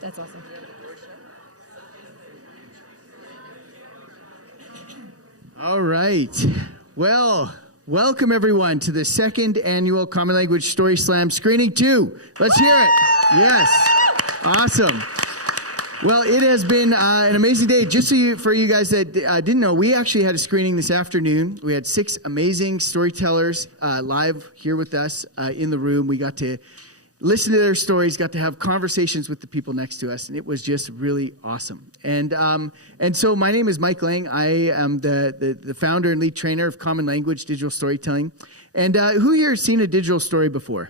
That's awesome. All right. Well, welcome everyone to the second annual Common Language Story Slam Screening 2. Let's hear it. Yes. Awesome. Well, it has been an amazing day. Just for you guys that didn't know, we actually had a screening this afternoon. We had 6 amazing storytellers live here with us in the room. We got to listen to their stories, got to have conversations with the people next to us, and it was just really awesome. And so my name is Mike Lang. I am the founder and lead trainer of Common Language Digital Storytelling. And who here has seen a digital story before?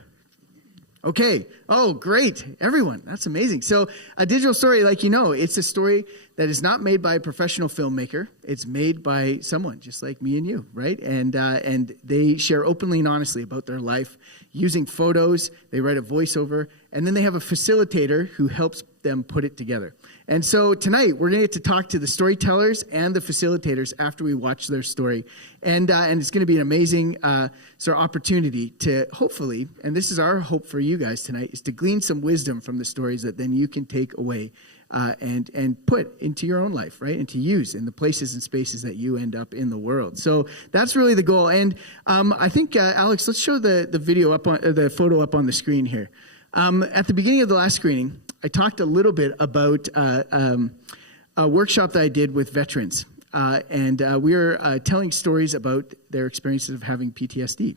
Okay. Oh, great. Everyone. That's amazing. So a digital story, like it's a story that is not made by a professional filmmaker. It's made by someone just like me and you, right? And they share openly and honestly about their life using photos. They write a voiceover, and then they have a facilitator who helps them put it together. And so tonight we're going to get to talk to the storytellers and the facilitators after we watch their story. And it's going to be an amazing sort of opportunity to hopefully, and this is our hope for you guys tonight, is to glean some wisdom from the stories that then you can take away and put into your own life, right? And to use in the places and spaces that you end up in the world. So that's really the goal. And I think, Alex, let's show the video up on the photo up on the screen here. At the beginning of the last screening, I talked a little bit about a workshop that I did with veterans. And we were telling stories about their experiences of having PTSD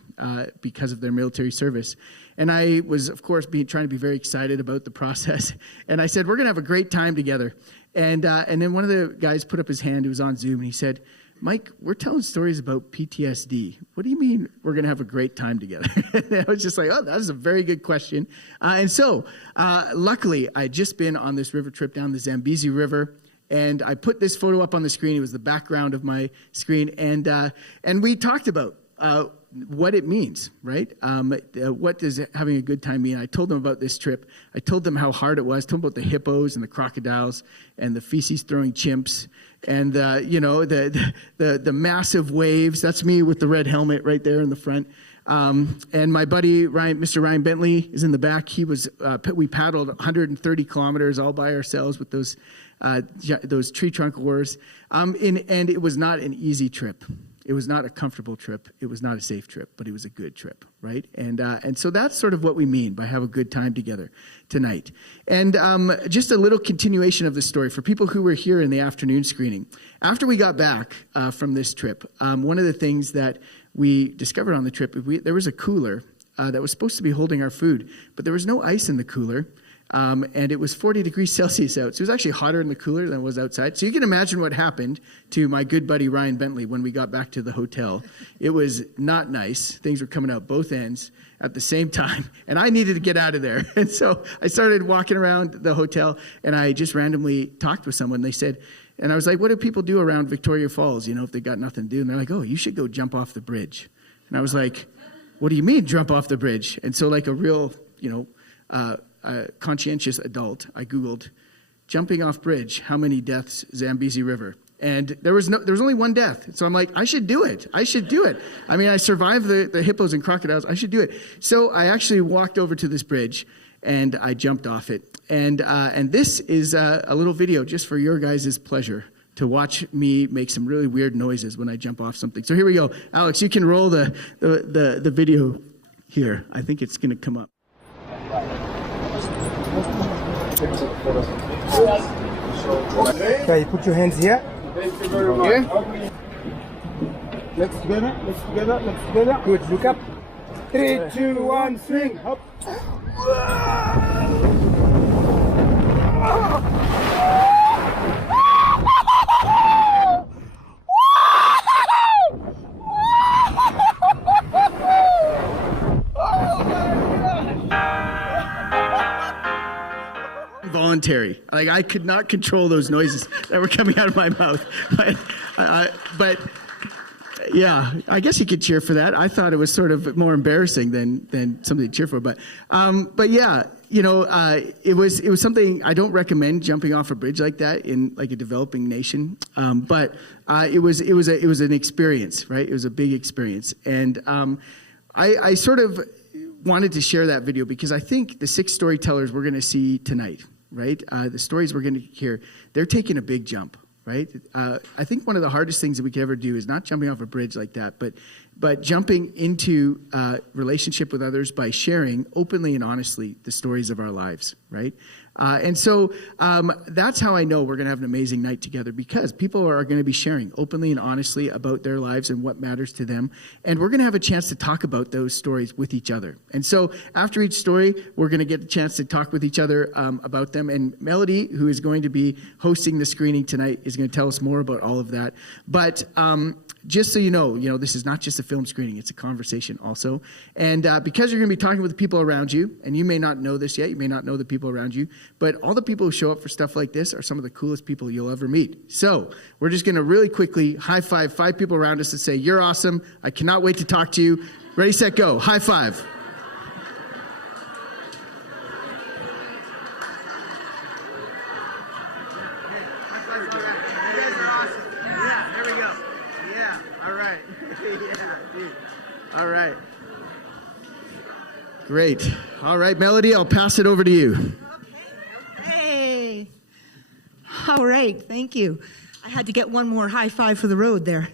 because of their military service. And I was, of course, trying to be very excited about the process. And I said, we're going to have a great time together. And then one of the guys put up his hand who was on Zoom, and he said, Mike, we're telling stories about PTSD. What do you mean we're going to have a great time together? And I was just like, oh, that is a very good question. And so luckily, I'd just been on this river trip down the Zambezi River. And I put this photo up on the screen. It was the background of my screen. And we talked about what it means, right? What does having a good time mean? I told them about this trip. I told them how hard it was. I told them about the hippos and the crocodiles and the feces-throwing chimps and, the massive waves. That's me with the red helmet right there in the front. And my buddy, Mr. Ryan Bentley, is in the back. He was, we paddled 130 kilometers all by ourselves with those tree trunk oars. And it was not an easy trip. It was not a comfortable trip. It was not a safe trip, but it was a good trip, right? And so that's sort of what we mean by have a good time together tonight. And just a little continuation of the story for people who were here in the afternoon screening. After we got back from this trip, one of the things that we discovered on the trip, there was a cooler that was supposed to be holding our food, but there was no ice in the cooler. And it was 40 degrees Celsius out. So it was actually hotter in the cooler than it was outside. So you can imagine what happened to my good buddy Ryan Bentley when we got back to the hotel. It was not nice. Things were coming out both ends at the same time. And I needed to get out of there. And so I started walking around the hotel, and I just randomly talked with someone. They said, and I was like, what do people do around Victoria Falls, if they got nothing to do? And they're like, oh, you should go jump off the bridge. And I was like, what do you mean jump off the bridge? And so like a real, conscientious adult, I Googled jumping off bridge, how many deaths Zambezi River? And there was only one death. So I'm like, I should do it. I mean, I survived the hippos and crocodiles. I should do it. So I actually walked over to this bridge and I jumped off it. And this is a little video just for your guys' pleasure to watch me make some really weird noises when I jump off something. So here we go. Alex, you can roll the video here. I think it's going to come up. Okay, put your hands here. Here. Legs together. Good, look up. 3, 2, 1, swing. Hop. Voluntary. Like I could not control those noises that were coming out of my mouth. But yeah, I guess you could cheer for that. I thought it was sort of more embarrassing than something to cheer for. But yeah, it was something. I don't recommend jumping off a bridge like that in like a developing nation. But it was an experience, right? It was a big experience, and I sort of wanted to share that video because I think the 6 storytellers we're going to see tonight, right? The stories we're going to hear, they're taking a big jump, right? I think one of the hardest things that we could ever do is not jumping off a bridge like that, but jumping into relationship with others by sharing openly and honestly the stories of our lives, right? And so that's how I know we're going to have an amazing night together, because people are going to be sharing openly and honestly about their lives and what matters to them. And we're going to have a chance to talk about those stories with each other. And so after each story, we're going to get a chance to talk with each other about them. And Melody, who is going to be hosting the screening tonight, is going to tell us more about all of that. But just so you know, this is not just a film screening, it's a conversation also. And because you're going to be talking with the people around you, and you may not know this yet, you may not know the people around you, but all the people who show up for stuff like this are some of the coolest people you'll ever meet. So we're just going to really quickly high five 5 people around us and say, you're awesome. I cannot wait to talk to you. Ready, set, go. High five. All right. Great. All right, Melody, I'll pass it over to you. Okay. All right, thank you. I had to get one more high five for the road there.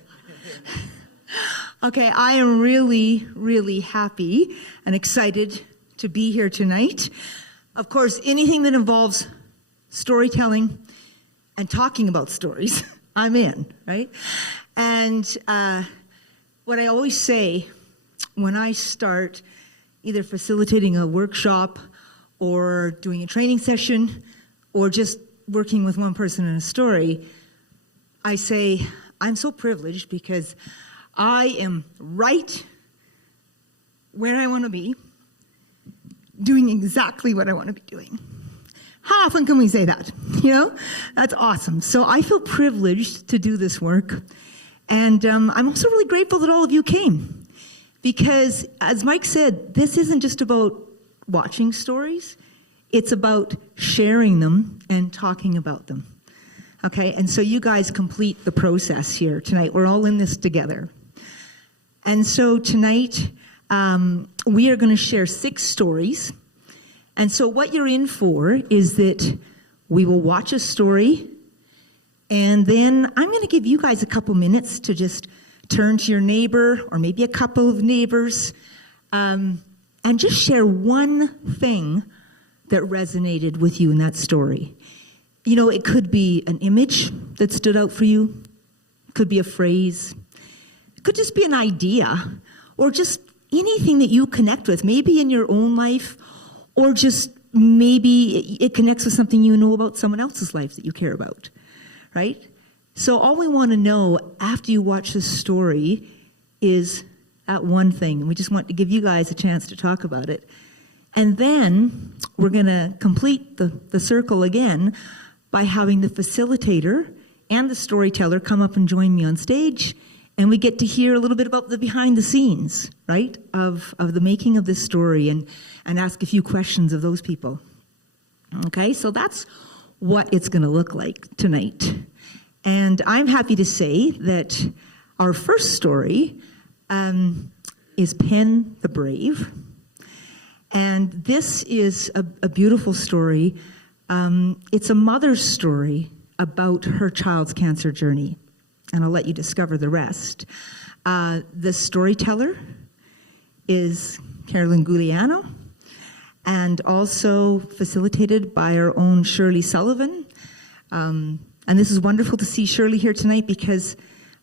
Okay, I am really, really happy and excited to be here tonight. Of course, anything that involves storytelling and talking about stories, I'm in, right? And what I always say when I start either facilitating a workshop or doing a training session or just working with one person in a story, I say, I'm so privileged because I am right where I want to be, doing exactly what I want to be doing. How often can we say that? That's awesome. So I feel privileged to do this work. And I'm also really grateful that all of you came. Because, as Mike said, this isn't just about watching stories. It's about sharing them and talking about them. Okay? And so you guys complete the process here tonight. We're all in this together. And so tonight, we are going to share 6 stories. And so what you're in for is that we will watch a story, and then I'm going to give you guys a couple minutes to just turn to your neighbor or maybe a couple of neighbors and just share one thing that resonated with you in that story. It could be an image that stood out for you. It could be a phrase. It could just be an idea, or just anything that you connect with, maybe in your own life, or just maybe it connects with something you know about someone else's life that you care about, right? So all we want to know after you watch this story is that one thing. We just want to give you guys a chance to talk about it. And then we're going to complete the circle again by having the facilitator and the storyteller come up and join me on stage. And we get to hear a little bit about the behind the scenes, right, of the making of this story and ask a few questions of those people. Okay, so that's what it's going to look like tonight. And I'm happy to say that our first story is Penn the Brave. And this is a beautiful story. It's a mother's story about her child's cancer journey. And I'll let you discover the rest. The storyteller is Carolyn Gugliano, and also facilitated by our own Shirley Sullivan. And this is wonderful to see Shirley here tonight because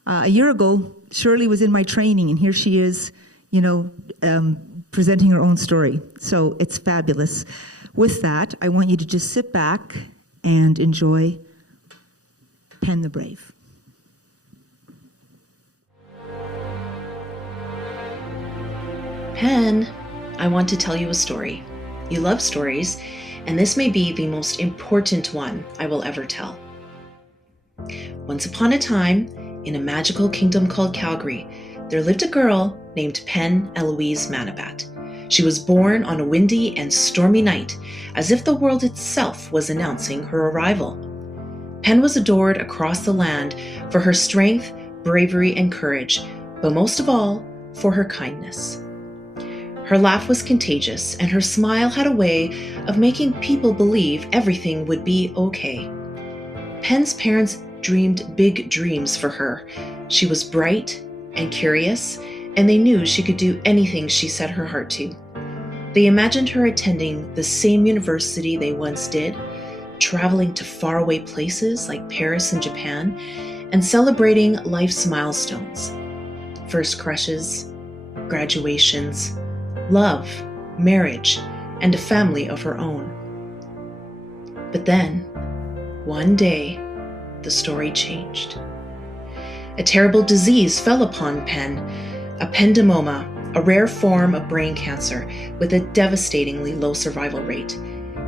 a year ago, Shirley was in my training, and here she is, presenting her own story. So it's fabulous. With that, I want you to just sit back and enjoy Penn the Brave. Penn, I want to tell you a story. You love stories, and this may be the most important one I will ever tell. Once upon a time, in a magical kingdom called Calgary, there lived a girl named Penn Eloise Manabat. She was born on a windy and stormy night, as if the world itself was announcing her arrival. Penn was adored across the land for her strength, bravery, and courage, but most of all, for her kindness. Her laugh was contagious, and her smile had a way of making people believe everything would be okay. Pen's parents dreamed big dreams for her. She was bright and curious, and they knew she could do anything she set her heart to. They imagined her attending the same university they once did, traveling to faraway places like Paris and Japan, and celebrating life's milestones. First crushes, graduations, love, marriage, and a family of her own. But then, one day, the story changed. A terrible disease fell upon Pen, ependymoma, a rare form of brain cancer with a devastatingly low survival rate.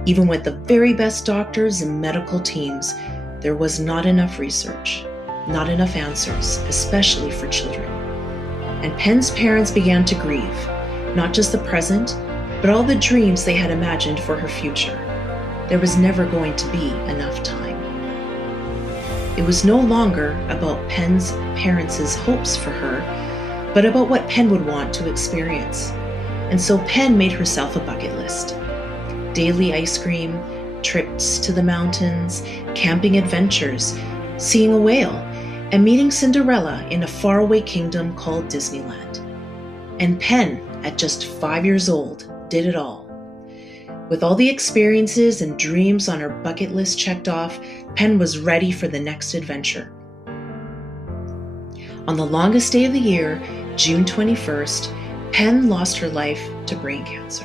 Even with the very best doctors and medical teams, there was not enough research, not enough answers, especially for children. And Pen's parents began to grieve, not just the present, but all the dreams they had imagined for her future. There was never going to be enough time. It was no longer about Pen's parents' hopes for her, but about what Pen would want to experience. And so Pen made herself a bucket list. Daily ice cream, trips to the mountains, camping adventures, seeing a whale, and meeting Cinderella in a faraway kingdom called Disneyland. And Pen, at just 5 years old, did it all. With all the experiences and dreams on her bucket list checked off, Pen was ready for the next adventure. On the longest day of the year, June 21st, Pen lost her life to brain cancer.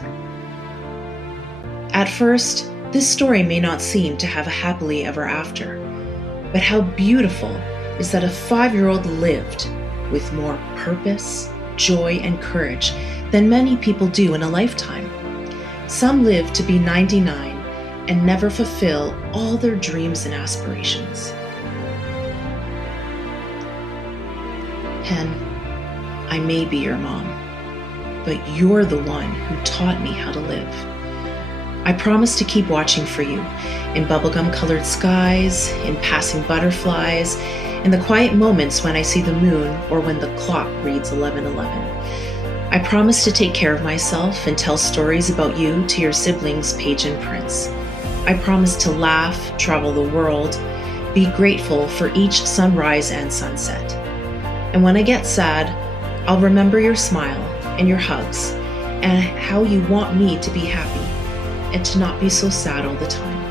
At first, this story may not seem to have a happily ever after, but how beautiful is that a 5-year-old lived with more purpose, joy, and courage than many people do in a lifetime. Some live to be 99 and never fulfill all their dreams and aspirations. Pen, I may be your mom, but you're the one who taught me how to live. I promise to keep watching for you in bubblegum-colored skies, in passing butterflies, in the quiet moments when I see the moon or when the clock reads 11:11. I promise to take care of myself and tell stories about you to your siblings, Paige and Prince. I promise to laugh, travel the world, be grateful for each sunrise and sunset. And when I get sad, I'll remember your smile and your hugs and how you want me to be happy and to not be so sad all the time.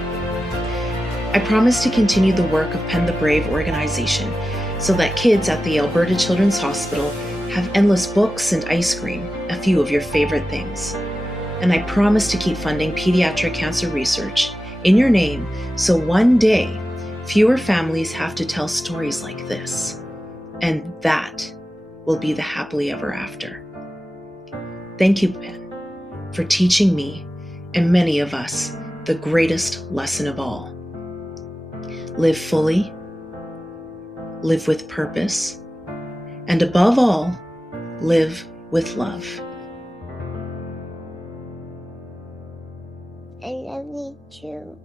I promise to continue the work of Pen the Brave organization so that kids at the Alberta Children's Hospital have endless books and ice cream, a few of your favorite things. And I promise to keep funding pediatric cancer research in your name so one day fewer families have to tell stories like this. And that will be the happily ever after. Thank you, Pen, for teaching me and many of us the greatest lesson of all. Live fully, live with purpose, and above all, live with love. I love you too.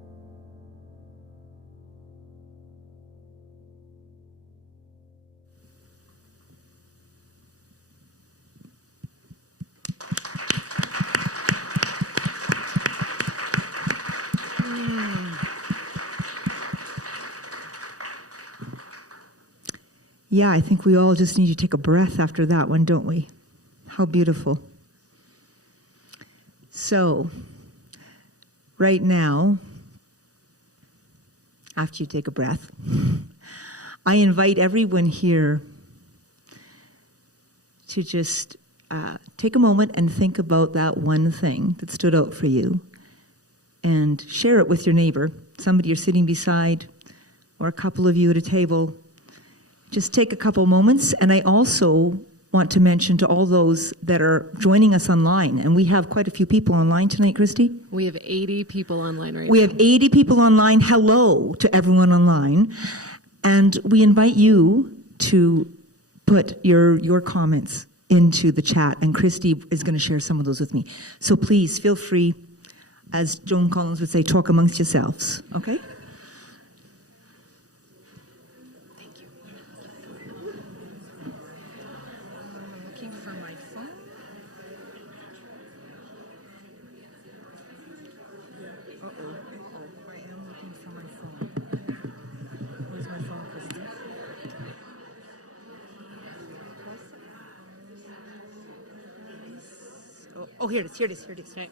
Yeah, I think we all just need to take a breath after that one, don't we? How beautiful. So, right now, after you take a breath, I invite everyone here to just take a moment and think about that one thing that stood out for you and share it with your neighbor, somebody you're sitting beside, or a couple of you at a table. Just take a couple moments, and I also want to mention to all those that are joining us online, and we have quite a few people online tonight, Christy. We have 80 people online right now. We have 80 people online. Hello to everyone online. And we invite you to put your comments into the chat, and Christy is going to share some of those with me. So please feel free, as Joan Collins would say, talk amongst yourselves, okay? Oh, here it is, here it is, here it is. Okay.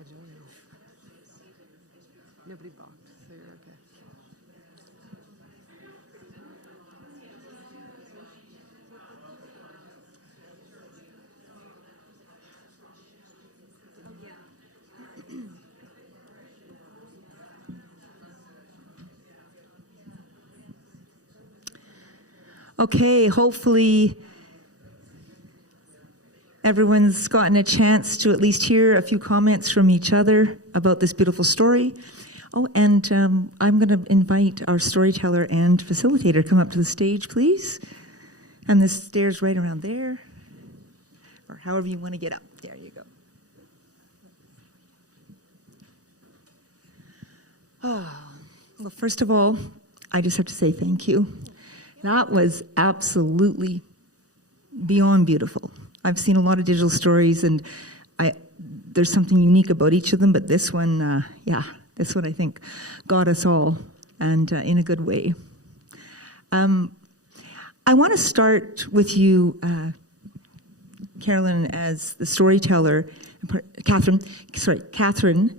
I don't know. Nobody balked, so you're okay. Okay, hopefully everyone's gotten a chance to at least hear a few comments from each other about this beautiful story. Oh, and I'm going to invite our storyteller and facilitator to come up to the stage, please. And the stairs right around there, or however you want to get up. There you go. Oh, well, first of all, I just have to say thank you. That was absolutely beyond beautiful. I've seen a lot of digital stories, and there's something unique about each of them, but this one, this one I think got us all, and in a good way. I want to start with you, Carolyn, as the storyteller, Catherine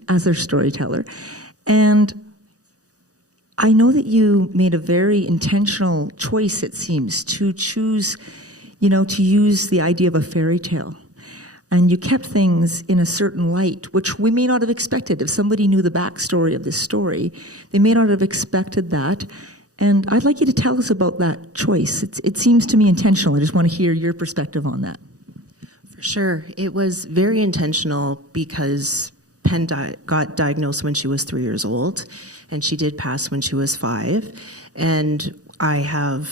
as our storyteller, and I know that you made a very intentional choice, it seems, to choose, to use the idea of a fairy tale. And you kept things in a certain light, which we may not have expected. If somebody knew the backstory of this story, they may not have expected that. And I'd like you to tell us about that choice. It seems to me intentional. I just want to hear your perspective on that. For sure. It was very intentional because Penn got diagnosed when she was 3 years old, and she did pass when she was 5. And I have,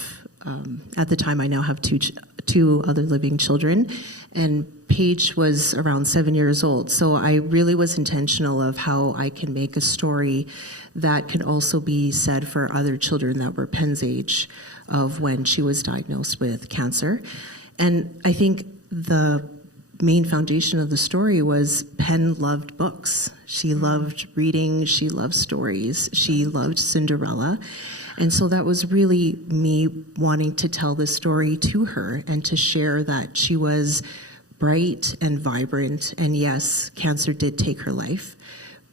at the time, I now have two other living children, and Paige was around 7 years old. So I really was intentional of how I can make a story that can also be said for other children that were Penn's age of when she was diagnosed with cancer. And I think the main foundation of the story was Penn loved books. She loved reading, she loved stories, she loved Cinderella. And so that was really me wanting to tell this story to her and to share that she was bright and vibrant. And yes, cancer did take her life,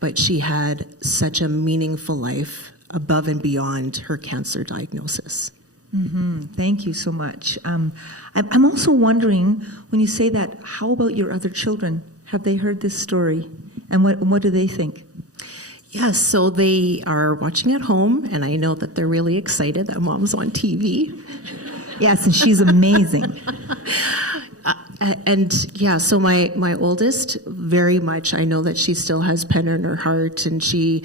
but she had such a meaningful life above and beyond her cancer diagnosis. Mm-hmm. Thank you so much. I'm also wondering, when you say that, how about your other children? Have they heard this story? And what do they think? Yes, so they are watching at home, and I know that they're really excited that Mom's on TV. Yes, and she's amazing. And yeah, so my oldest, very much, I know that she still has Penn in her heart, and she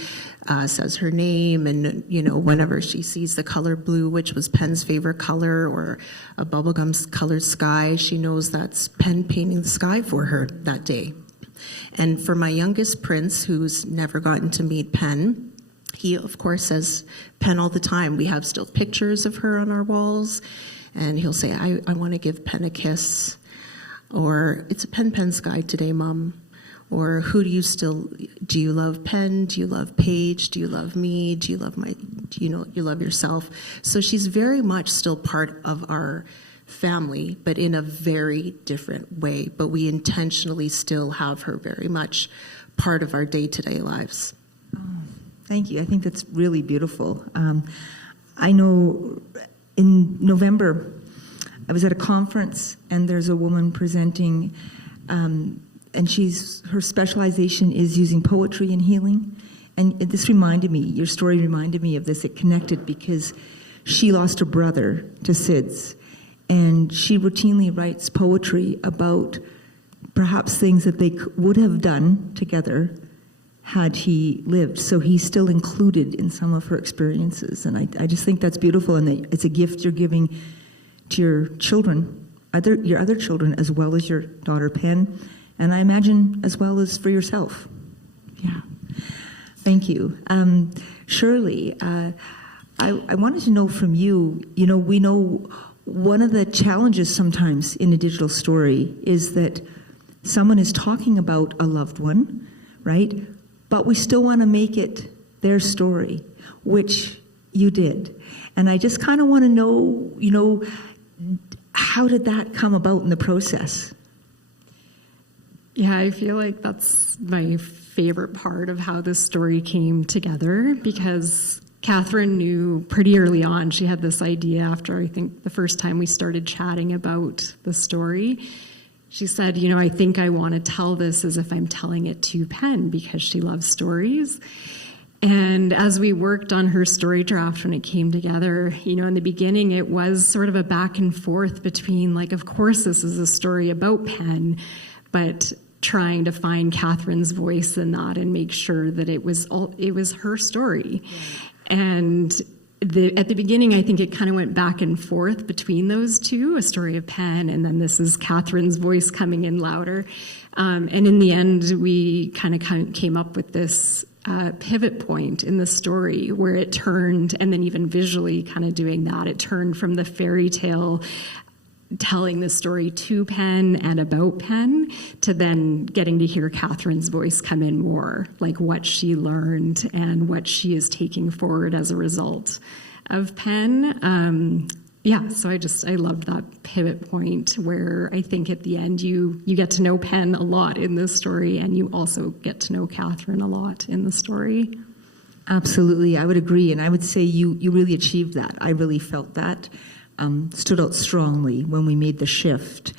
says her name, and whenever she sees the color blue, which was Penn's favorite color, or a bubblegum colored sky, she knows that's Penn painting the sky for her that day. And for my youngest Prince, who's never gotten to meet Penn, he of course says Penn all the time. We have still pictures of her on our walls, and he'll say, I want to give Penn a kiss. Or, it's a Penn sky today, Mom. Or, do you love Penn? Do you love Paige? Do you love me? Do you love yourself? So she's very much still part of our family, but in a very different way. But we intentionally still have her very much part of our day-to-day lives. Oh, Thank you. I think that's really beautiful. I know in November, I was at a conference, and there's a woman presenting, and her specialization is using poetry in healing. And this reminded me, your story reminded me of this. It connected because she lost her brother to SIDS, and she routinely writes poetry about perhaps things that they would have done together had he lived. So he's still included in some of her experiences. And I just think that's beautiful, and that it's a gift you're giving to your children, your other children, as well as your daughter Pen, and I imagine as well as for yourself. Yeah. Thank you. Shirley, I wanted to know from you, we know one of the challenges sometimes in a digital story is that someone is talking about a loved one, right? But we still want to make it their story, which you did. And I just kind of want to know, how did that come about in the process? Yeah, I feel like that's my favorite part of how this story came together, because Catherine knew pretty early on. She had this idea after, I think, the first time we started chatting about the story. She said, I think I want to tell this as if I'm telling it to Pen, because she loves stories. And as we worked on her story draft when it came together, in the beginning, it was sort of a back and forth between, of course, this is a story about Pen, but trying to find Catherine's voice in that and make sure that it was her story. Yeah. And at the beginning, I think it kind of went back and forth between those two, a story of Pen, and then this is Catherine's voice coming in louder. And in the end, we kind of came up with this pivot point in the story where it turned, and then even visually kind of doing that, it turned from the fairy tale telling the story to Pen and about Pen to then getting to hear Catherine's voice come in more, like what she learned and what she is taking forward as a result of Pen. So I loved that pivot point where I think at the end you get to know Pen a lot in this story, and you also get to know Catherine a lot in the story. Absolutely, I would agree, and I would say you really achieved that. I really felt that. Stood out strongly when we made the shift,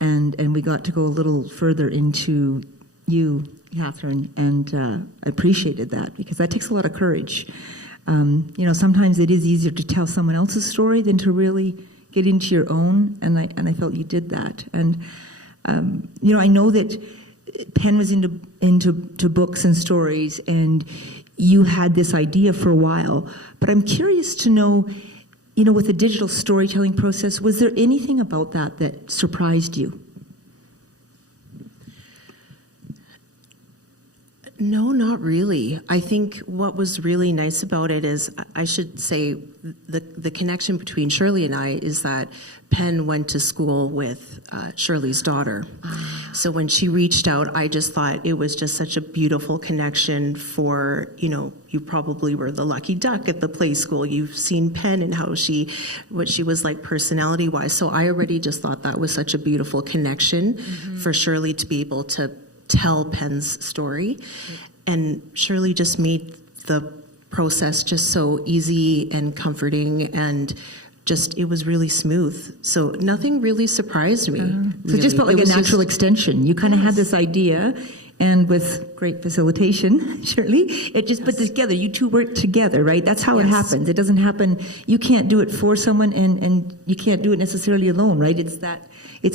and we got to go a little further into you, Catherine, and I appreciated that, because that takes a lot of courage. Sometimes it is easier to tell someone else's story than to really get into your own, and I felt you did that. And I know that Pen was into books and stories, and you had this idea for a while, but I'm curious to know, with the digital storytelling process, was there anything about that surprised you? No, not really. I think what was really nice about it is, I should say, the connection between Shirley and I is that Pen went to school with Shirley's daughter. So when she reached out, I just thought it was just such a beautiful connection for, you probably were the lucky duck at the play school. You've seen Pen and what she was like personality-wise. So I already just thought that was such a beautiful connection for Shirley to be able to tell Pen's story. And Shirley just made the process just so easy and comforting, and it was really smooth. So nothing really surprised me. So it just felt like a natural extension. You kind of had this idea, and with great facilitation, Shirley, it just put together. You two work together, right? That's how it happens. It doesn't happen. You can't do it for someone, and you can't do it necessarily alone, right? It's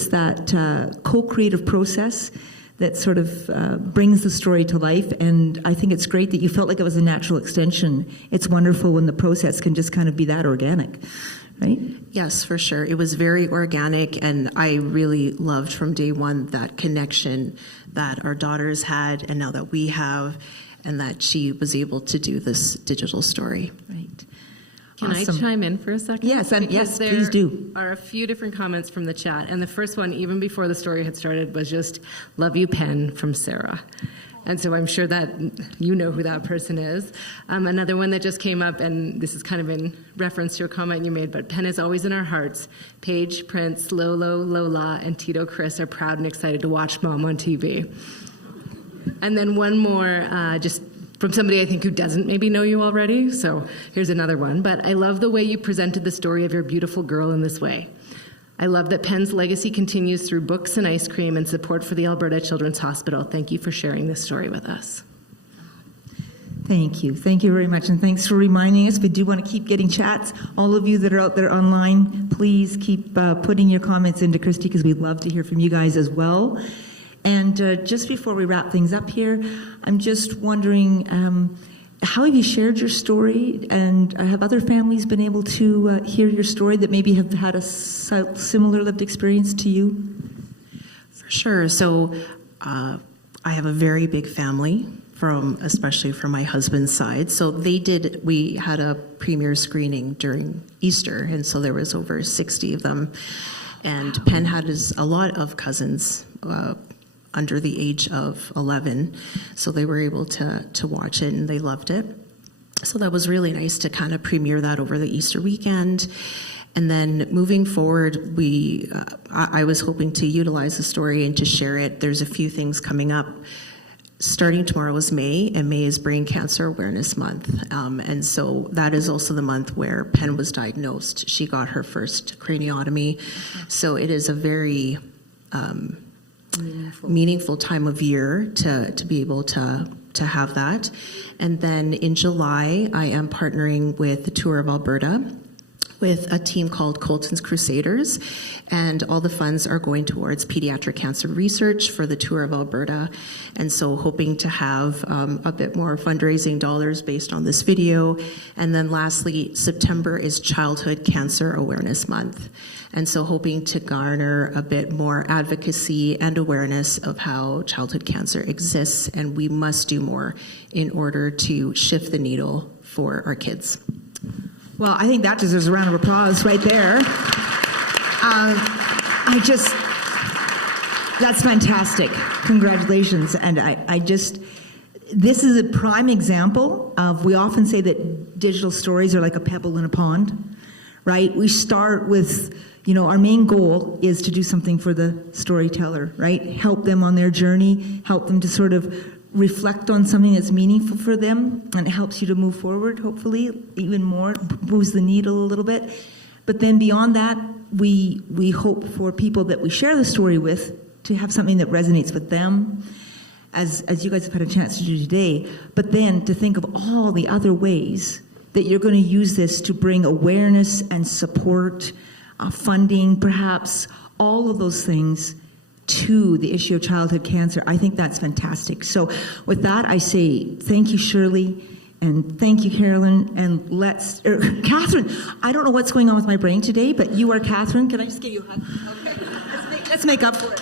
that co-creative process that sort of brings the story to life. And I think it's great that you felt like it was a natural extension. It's wonderful when the process can just kind of be that organic, right? Yes, for sure. It was very organic, and I really loved from day one that connection that our daughters had, and now that we have, and that she was able to do this digital story. Right. Can I chime in for a second? Yes, yes, please do. There are a few different comments from the chat, and the first one, even before the story had started, was just "Love you, Pen" from Sarah. And so I'm sure that you know who that person is. Another one that just came up, and this is kind of in reference to a comment you made, but Pen is always in our hearts. Paige, Prince, Lolo, Lola, and Tito Chris are proud and excited to watch Mom on TV. And then one more, just from somebody I think who doesn't maybe know you already. So here's another one. But I love the way you presented the story of your beautiful girl in this way. I love that Penn's legacy continues through books and ice cream and support for the Alberta Children's Hospital. Thank you for sharing this story with us. Thank you. Thank you very much. And thanks for reminding us. We do want to keep getting chats. All of you that are out there online, please keep putting your comments into Christy, because we'd love to hear from you guys as well. And just before we wrap things up here, I'm just wondering, how have you shared your story, and have other families been able to hear your story that maybe have had a similar lived experience to you? For sure. So I have a very big family, especially from my husband's side. So we had a premiere screening during Easter, and so there was over 60 of them. And Penn had a lot of cousins under the age of 11, so they were able to watch it, and they loved it. So that was really nice to kind of premiere that over the Easter weekend. And then moving forward, I was hoping to utilize the story and to share it. There's a few things coming up. Starting tomorrow is May, and May is Brain Cancer Awareness Month. And so that is also the month where Penn was diagnosed. She got her first craniotomy. So it is a very meaningful time of year to be able to have that. And then in July, I am partnering with the Tour of Alberta with a team called Colton's Crusaders, and all the funds are going towards pediatric cancer research for the Tour of Alberta. And so hoping to have a bit more fundraising dollars based on this video. And then lastly, September is Childhood Cancer Awareness Month. And so hoping to garner a bit more advocacy and awareness of how childhood cancer exists, and we must do more in order to shift the needle for our kids. Well, I think that deserves a round of applause right there. That's fantastic. Congratulations. And this is a prime example of, we often say that digital stories are like a pebble in a pond, right? We start with, our main goal is to do something for the storyteller, right? Help them on their journey, help them to sort of reflect on something that's meaningful for them, and it helps you to move forward, hopefully, even more, moves the needle a little bit. But then beyond that, we hope for people that we share the story with to have something that resonates with them, as you guys have had a chance to do today, but then to think of all the other ways that you're going to use this to bring awareness and support, funding, perhaps, all of those things to the issue of childhood cancer. I think that's fantastic. So with that, I say thank you, Shirley, and thank you, Carolyn, and Catherine. I don't know what's going on with my brain today, but you are Catherine. Can I just give you a hug? Okay, let's make up for it.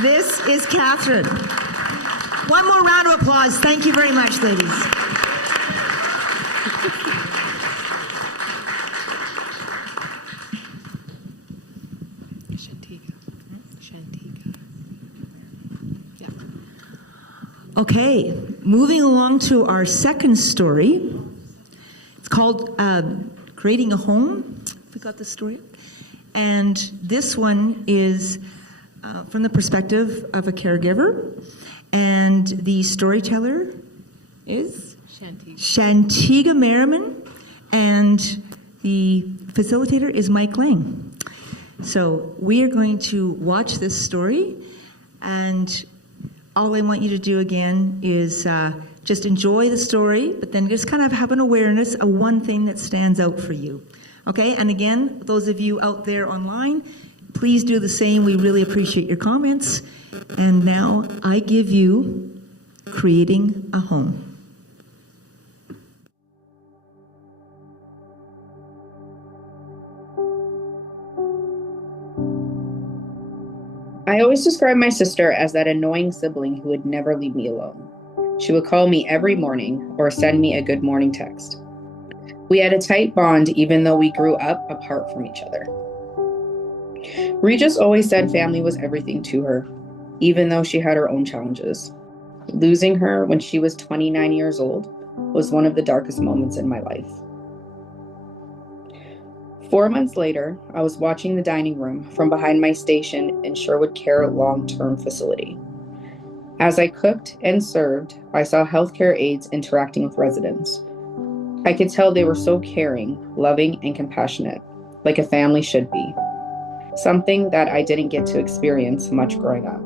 This is Catherine. One more round of applause. Thank you very much, ladies. Okay, moving along to our second story. It's called Creating a Home. We got this story. And this one is from the perspective of a caregiver. And the storyteller is Shantiga Merriman. And the facilitator is Mike Lang. So we are going to watch this story, and all I want you to do again is just enjoy the story, but then just kind of have an awareness of one thing that stands out for you. Okay, and again, those of you out there online, please do the same. We really appreciate your comments. And now I give you Creating a Home. I always described my sister as that annoying sibling who would never leave me alone. She would call me every morning or send me a good morning text. We had a tight bond even though we grew up apart from each other. Regis always said family was everything to her, even though she had her own challenges. Losing her when she was 29 years old was one of the darkest moments in my life. 4 months later, I was watching the dining room from behind my station in Sherwood Care long-term facility. As I cooked and served, I saw healthcare aides interacting with residents. I could tell they were so caring, loving, and compassionate, like a family should be. Something that I didn't get to experience much growing up.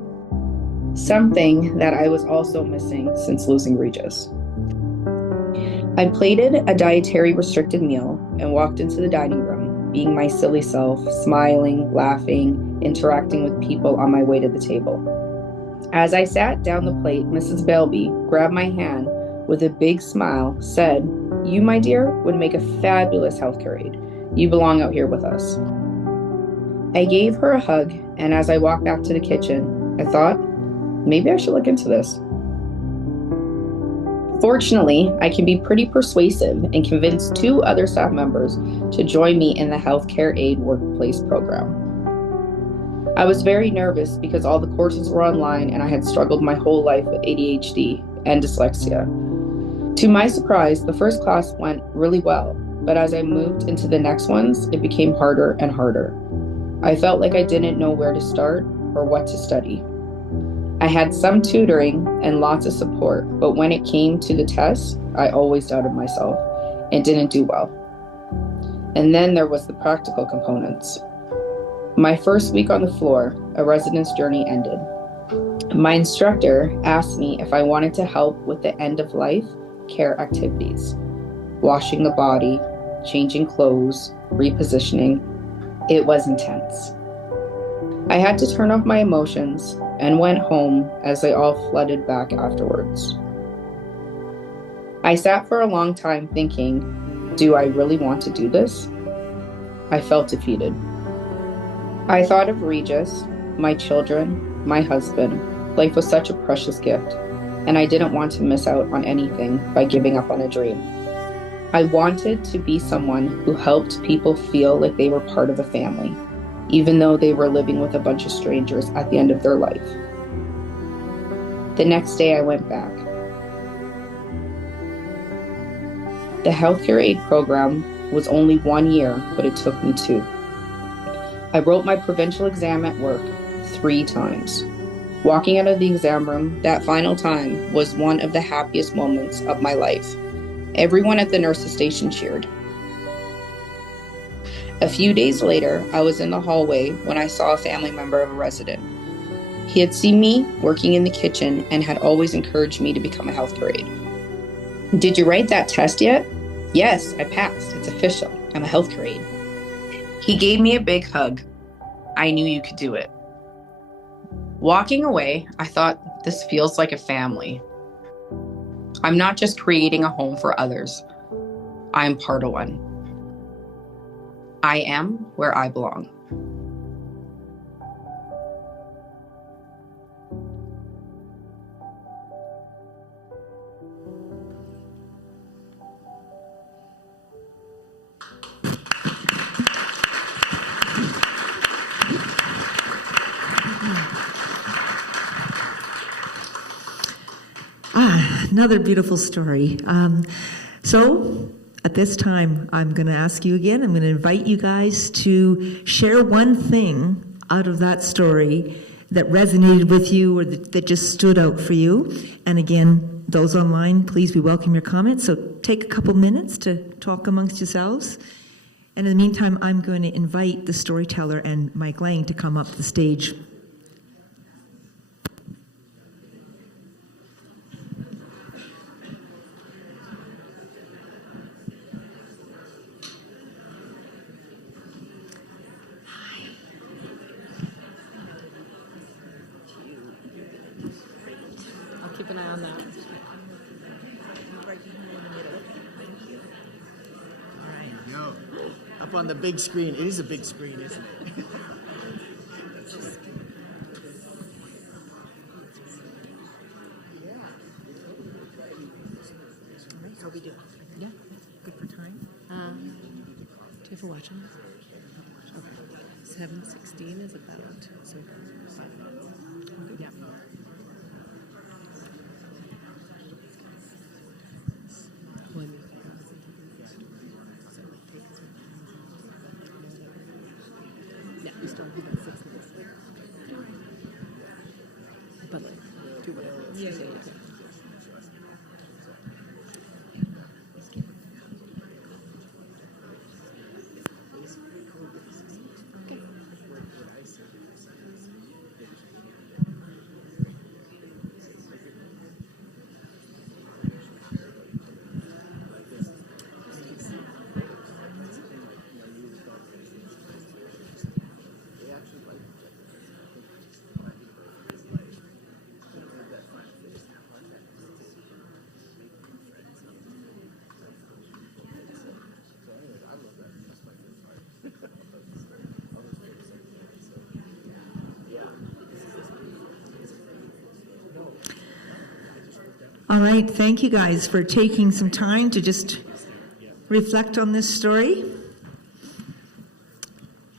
Something that I was also missing since losing Regis. I plated a dietary restricted meal and walked into the dining room, being my silly self, smiling, laughing, interacting with people on my way to the table. As I sat down the plate, Mrs. Belby grabbed my hand with a big smile, said, "You, my dear, would make a fabulous healthcare aide. You belong out here with us." I gave her a hug, and as I walked back to the kitchen, I thought, maybe I should look into this. Fortunately, I can be pretty persuasive and convinced 2 other staff members to join me in the healthcare aide workplace program. I was very nervous because all the courses were online and I had struggled my whole life with ADHD and dyslexia. To my surprise, the first class went really well, but as I moved into the next ones, it became harder and harder. I felt like I didn't know where to start or what to study. I had some tutoring and lots of support, but when it came to the tests, I always doubted myself and didn't do well. And then there was the practical components. My first week on the floor, a resident's journey ended. My instructor asked me if I wanted to help with the end-of-life care activities, washing the body, changing clothes, repositioning. It was intense. I had to turn off my emotions and went home as they all flooded back afterwards. I sat for a long time thinking, do I really want to do this? I felt defeated. I thought of Regis, my children, my husband. Life was such a precious gift, and I didn't want to miss out on anything by giving up on a dream. I wanted to be someone who helped people feel like they were part of a family, even though they were living with a bunch of strangers at the end of their life. The next day I went back. The healthcare aide program was only 1 year, but it took me 2. I wrote my provincial exam at work 3 times. Walking out of the exam room that final time was one of the happiest moments of my life. Everyone at the nurses' station cheered. A few days later, I was in the hallway when I saw a family member of a resident. He had seen me working in the kitchen and had always encouraged me to become a healthcare aide. "Did you write that test yet?" "Yes, I passed. It's official. I'm a healthcare aide." He gave me a big hug. I knew you could do it. Walking away, I thought, this feels like a family. I'm not just creating a home for others. I'm part of one. I am where I belong. Another beautiful story. So at this time, I'm going to ask you again, I'm going to invite you guys to share one thing out of that story that resonated with you or that just stood out for you. And again, those online, please, we welcome your comments. So take a couple minutes to talk amongst yourselves. And in the meantime, I'm going to invite the storyteller and Mike Lang to come up the stage. Keep an eye on that. Yo, up on the big screen. It is a big screen, isn't it? How we doing? Yeah. Good for time? Do you have a watch on? Okay. 7:16 is about. So, yeah. Yeah, we still have about 6 minutes. But like, do whatever. All right, thank you guys for taking some time to just reflect on this story.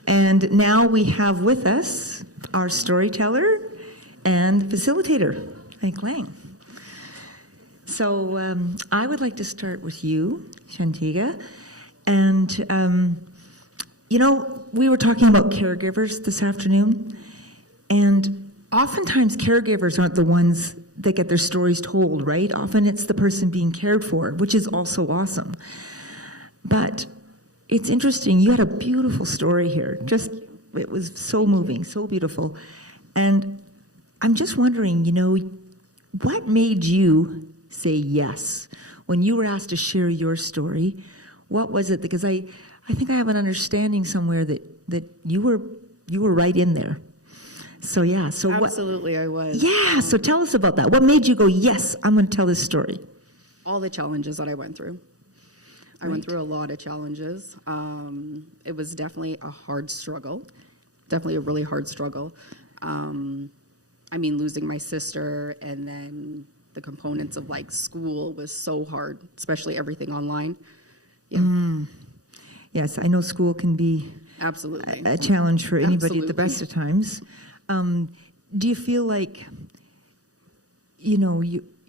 And now we have with us our storyteller and facilitator, Mike Lang. So I would like to start with you, Shantiga. And, you know, we were talking about caregivers this afternoon, and oftentimes caregivers aren't the ones that get their stories told, right? Often it's the person being cared for, which is also awesome. But it's interesting, you had a beautiful story here. It was so moving, so beautiful. And I'm just wondering, you know, what made you say yes when you were asked to share your story? What was it? Because I think I have an understanding somewhere that you were right in there. So yeah, so absolutely I was. Yeah, so tell us about that. What made you go, yes, I'm going to tell this story? All the challenges that I went through. I went through a lot of challenges. It was definitely a hard struggle, definitely a really hard struggle. I mean, losing my sister and then the components of like school was so hard, especially everything online. Yeah. Yes, I know school can be absolutely a challenge for anybody at the best of times. Do you feel like, you know,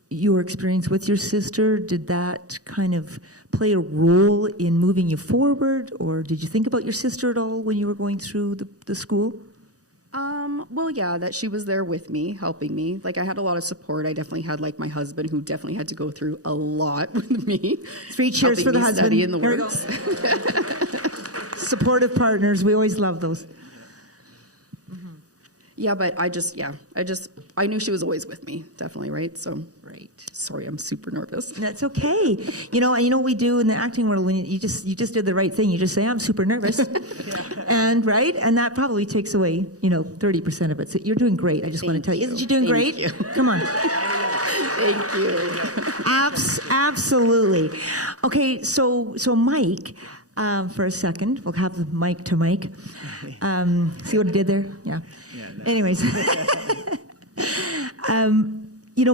your experience with your sister, did that kind of play a role in moving you forward, or did you think about your sister at all when you were going through the school? Well, yeah, that she was there with me, helping me. Like, I had a lot of support. I definitely had, like, my husband, who definitely had to go through a lot with me. 3 cheers for the husband. In the Here works. we go. Supportive partners. We always love those. Yeah, but I knew she was always with me, definitely, right? So, right. Sorry, I'm super nervous. That's okay. You know what we do in the acting world when you just did the right thing. You just say, I'm super nervous. And right? And that probably takes away, 30% of it. So you're doing great. I just want to tell you. Isn't she doing great? You. Come on. Thank you. Absolutely. Okay, so Mike, for a second, we'll have the mic to Mike. See what I did there? Yeah. Anyways,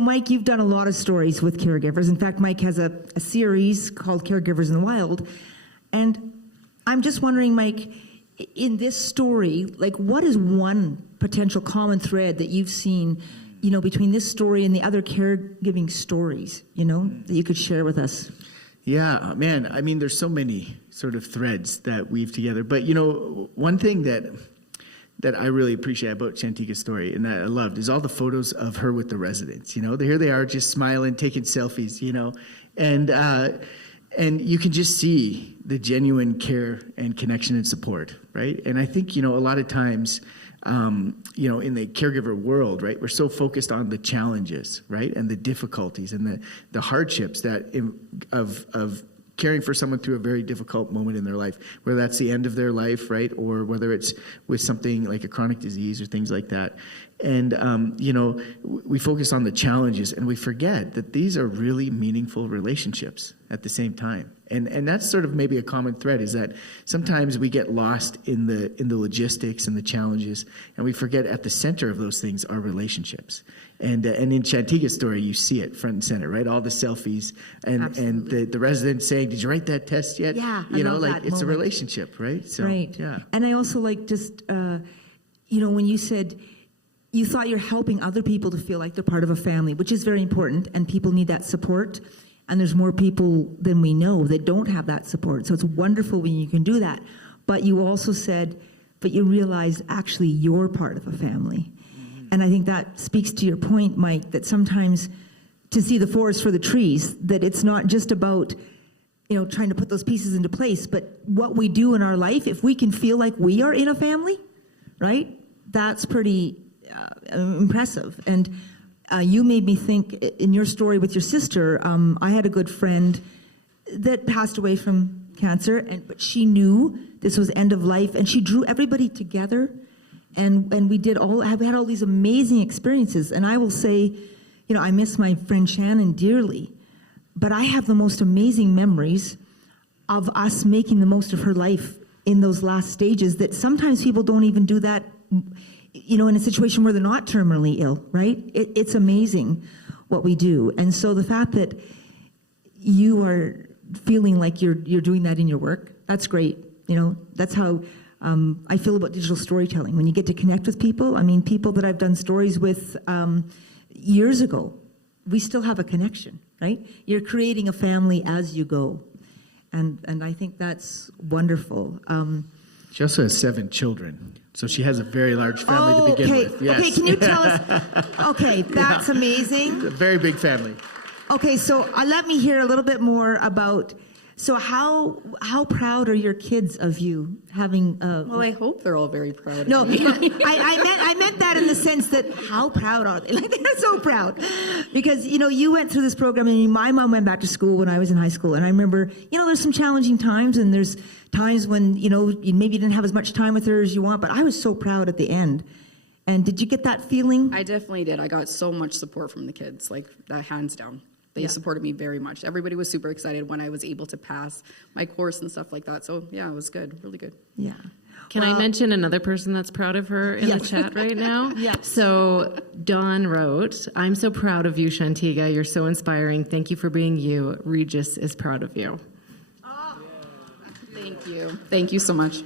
Mike, you've done a lot of stories with caregivers. In fact, Mike has a series called Caregivers in the Wild. And I'm just wondering, Mike, in this story, like, what is one potential common thread that you've seen, between this story and the other caregiving stories, that you could share with us? Yeah, man, I mean, there's so many sort of threads that weave together. But, one thing that I really appreciate about Shantiga's story and that I loved is all the photos of her with the residents. Here they are just smiling, taking selfies, and you can just see the genuine care and connection and support, right? And I think, a lot of times, in the caregiver world, right, we're so focused on the challenges, right, and the difficulties and the hardships of caring for someone through a very difficult moment in their life, whether that's the end of their life, right, or whether it's with something like a chronic disease or things like that. And, we focus on the challenges and we forget that these are really meaningful relationships at the same time. And that's sort of maybe a common thread, is that sometimes we get lost in the logistics and the challenges, and we forget at the center of those things are relationships. And in Shantiga's story, you see it front and center, right? All the selfies and the resident saying, "Did you write that test yet?" Yeah, it's a relationship, right? So, right. Yeah. And I also when you said you thought you're helping other people to feel like they're part of a family, which is very important, and people need that support. And there's more people than we know that don't have that support. So it's wonderful when you can do that. But you also said, but you realize actually you're part of a family. And I think that speaks to your point, Mike, that sometimes to see the forest for the trees, that it's not just about, trying to put those pieces into place, but what we do in our life, if we can feel like we are in a family, right? That's pretty impressive. And you made me think in your story with your sister, I had a good friend that passed away from cancer, but she knew this was end of life, and she drew everybody together, and we had all these amazing experiences. And I will say, I miss my friend Shannon dearly, but I have the most amazing memories of us making the most of her life in those last stages that sometimes people don't even do that, in a situation where they're not terminally ill, right? It's amazing what we do. And so the fact that you are feeling like you're doing that in your work, that's great. That's how I feel about digital storytelling. When you get to connect with people, people that I've done stories with years ago, we still have a connection, right? You're creating a family as you go. And I think that's wonderful. She also has 7 children, so she has a very large family to begin with. Yes. Okay, can you tell us? Okay, that's amazing. It's a very big family. Okay, so let me hear a little bit more about. So how proud are your kids of you having? Well, I hope they're all very proud. No, of me. I meant that in the sense that how proud are they? Like, they're so proud because you went through this program, and my mom went back to school when I was in high school, and I remember there's some challenging times, and there's times when you maybe didn't have as much time with her as you want, but I was so proud at the end. And did you get that feeling? I definitely did. I got so much support from the kids, like that, hands down. They supported me very much. Everybody was super excited when I was able to pass my course and stuff like that. So yeah, it was good, really good. Yeah. Can I mention another person that's proud of her in the chat right now? Yes. So Dawn wrote, "I'm so proud of you, Shantiga. You're so inspiring. Thank you for being you. Regis is proud of you." Oh, thank you. Thank you so much.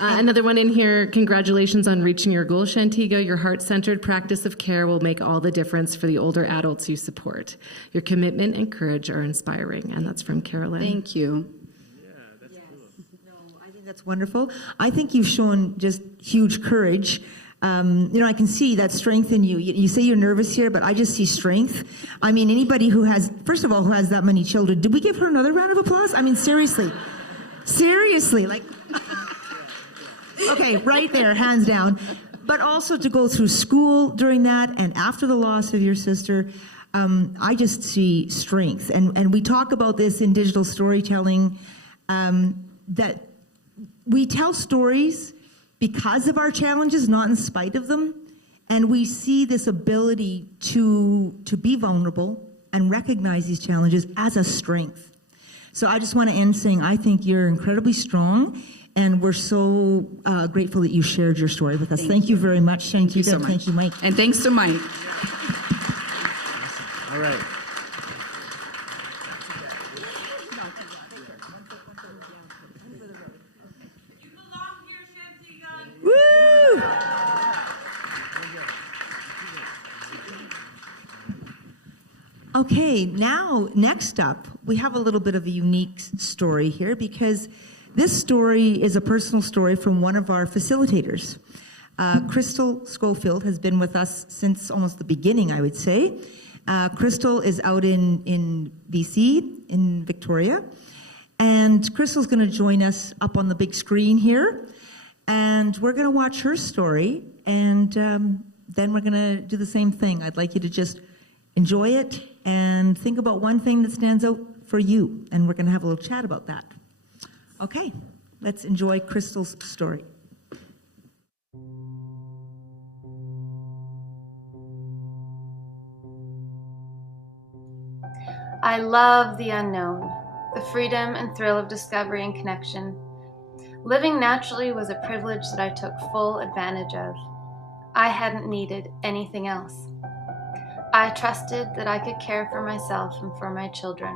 Another one in here, "Congratulations on reaching your goal, Shantiga. Your heart-centered practice of care will make all the difference for the older adults you support. Your commitment and courage are inspiring." And that's from Carolyn. Thank you. I think that's wonderful. I think you've shown just huge courage. I can see that strength in you. You say you're nervous here, but I just see strength. Anybody who has that many children, did we give her another round of applause? Seriously, like... Okay, right there, hands down. But also to go through school during that and after the loss of your sister, I just see strength. And we talk about this in digital storytelling, that we tell stories because of our challenges, not in spite of them. And we see this ability to be vulnerable and recognize these challenges as a strength. So I just want to end saying I think you're incredibly strong. And we're so grateful that you shared your story with us. Thank you very much. Thank you so much. Thank you, Mike. And thanks to Mike. All right. Woo! Okay, now, next up, we have a little bit of a unique story here because this story is a personal story from one of our facilitators. Crystal Schofield has been with us since almost the beginning, I would say. Crystal is out in BC, in Victoria. And Crystal's going to join us up on the big screen here. And we're going to watch her story. And then we're going to do the same thing. I'd like you to just enjoy it and think about one thing that stands out for you. And we're going to have a little chat about that. Okay, let's enjoy Crystal's story. I love the unknown, the freedom and thrill of discovery and connection. Living naturally was a privilege that I took full advantage of. I hadn't needed anything else. I trusted that I could care for myself and for my children.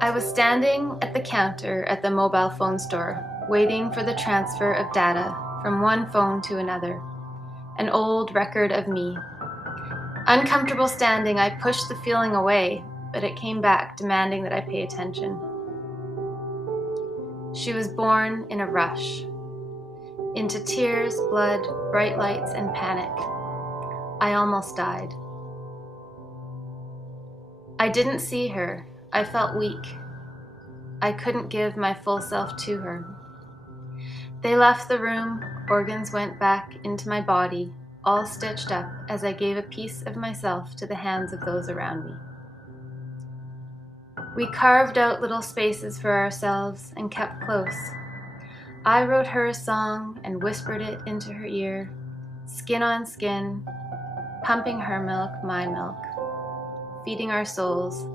I was standing at the counter at the mobile phone store, waiting for the transfer of data from one phone to another, an old record of me. Uncomfortable standing, I pushed the feeling away, but it came back, demanding that I pay attention. She was born in a rush. into tears, blood, bright lights, and panic. I almost died. I didn't see her. I felt weak. I couldn't give my full self to her. They left the room, organs went back into my body, all stitched up as I gave a piece of myself to the hands of those around me. We carved out little spaces for ourselves and kept close. I wrote her a song and whispered it into her ear, skin on skin, pumping her milk, my milk, feeding our souls,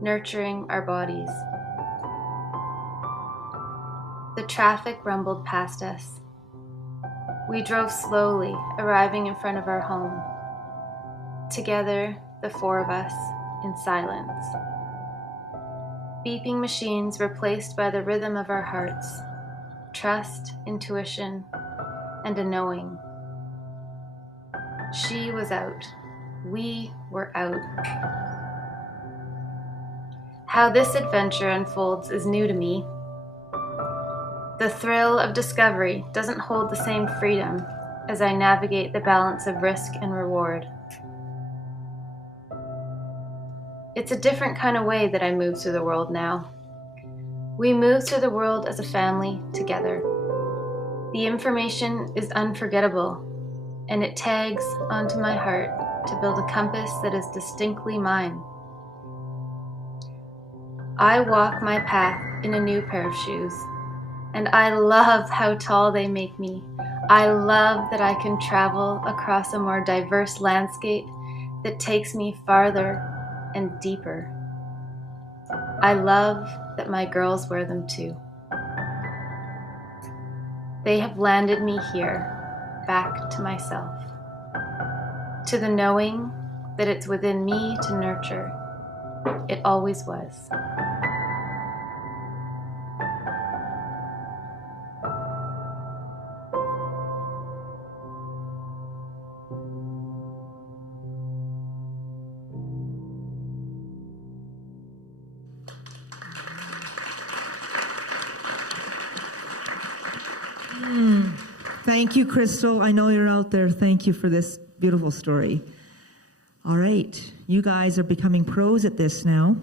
nurturing our bodies. The traffic rumbled past us. We drove slowly, arriving in front of our home. Together, the four of us, in silence. Beeping machines replaced by the rhythm of our hearts, trust, intuition, and a knowing. She was out. We were out. How this adventure unfolds is new to me. The thrill of discovery doesn't hold the same freedom as I navigate the balance of risk and reward. It's a different kind of way that I move through the world now. We move through the world as a family together. The information is unforgettable, and it tags onto my heart to build a compass that is distinctly mine. I walk my path in a new pair of shoes, and I love how tall they make me. I love that I can travel across a more diverse landscape that takes me farther and deeper. I love that my girls wear them too. They have landed me here, back to myself, to the knowing that it's within me to nurture. It always was. Thank you, Crystal. I know you're out there. Thank you for this beautiful story. All right, you guys are becoming pros at this now.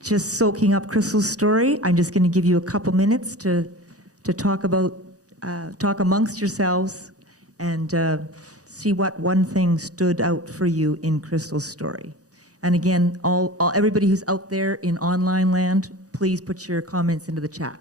Just soaking up Crystal's story. I'm just going to give you a couple minutes to talk amongst yourselves and see what one thing stood out for you in Crystal's story. And again, everybody who's out there in online land, please put your comments into the chat.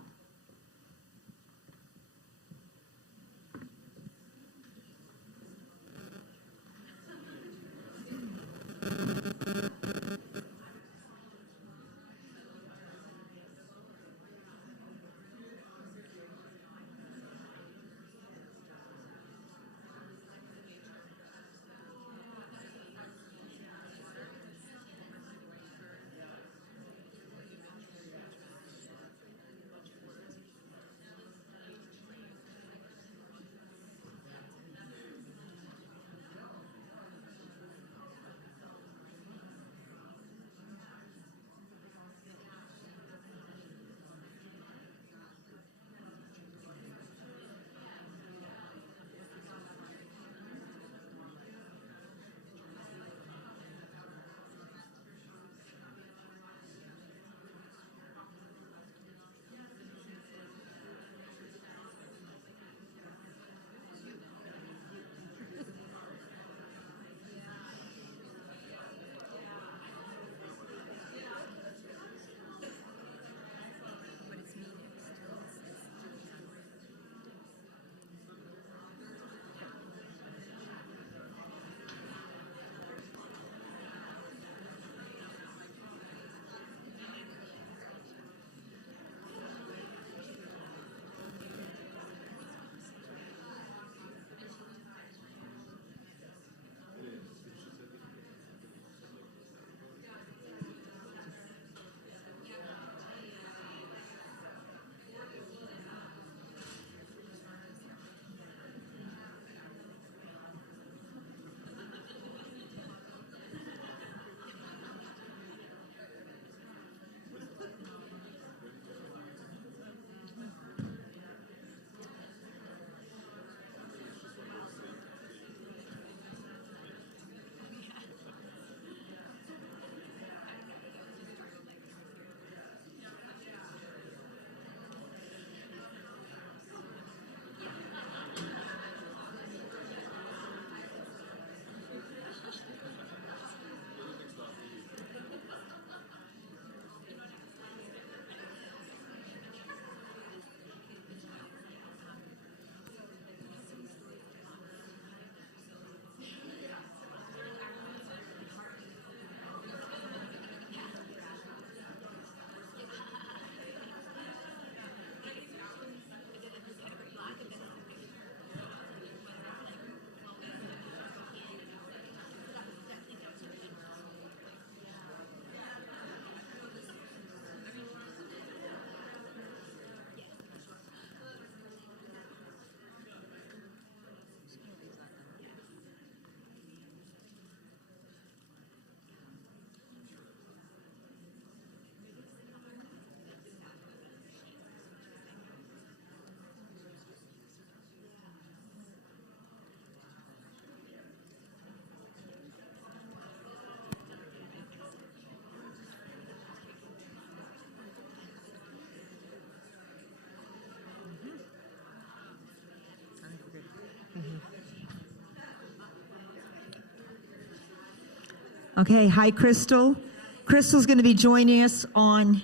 Okay, hi, Crystal. Crystal's going to be joining us on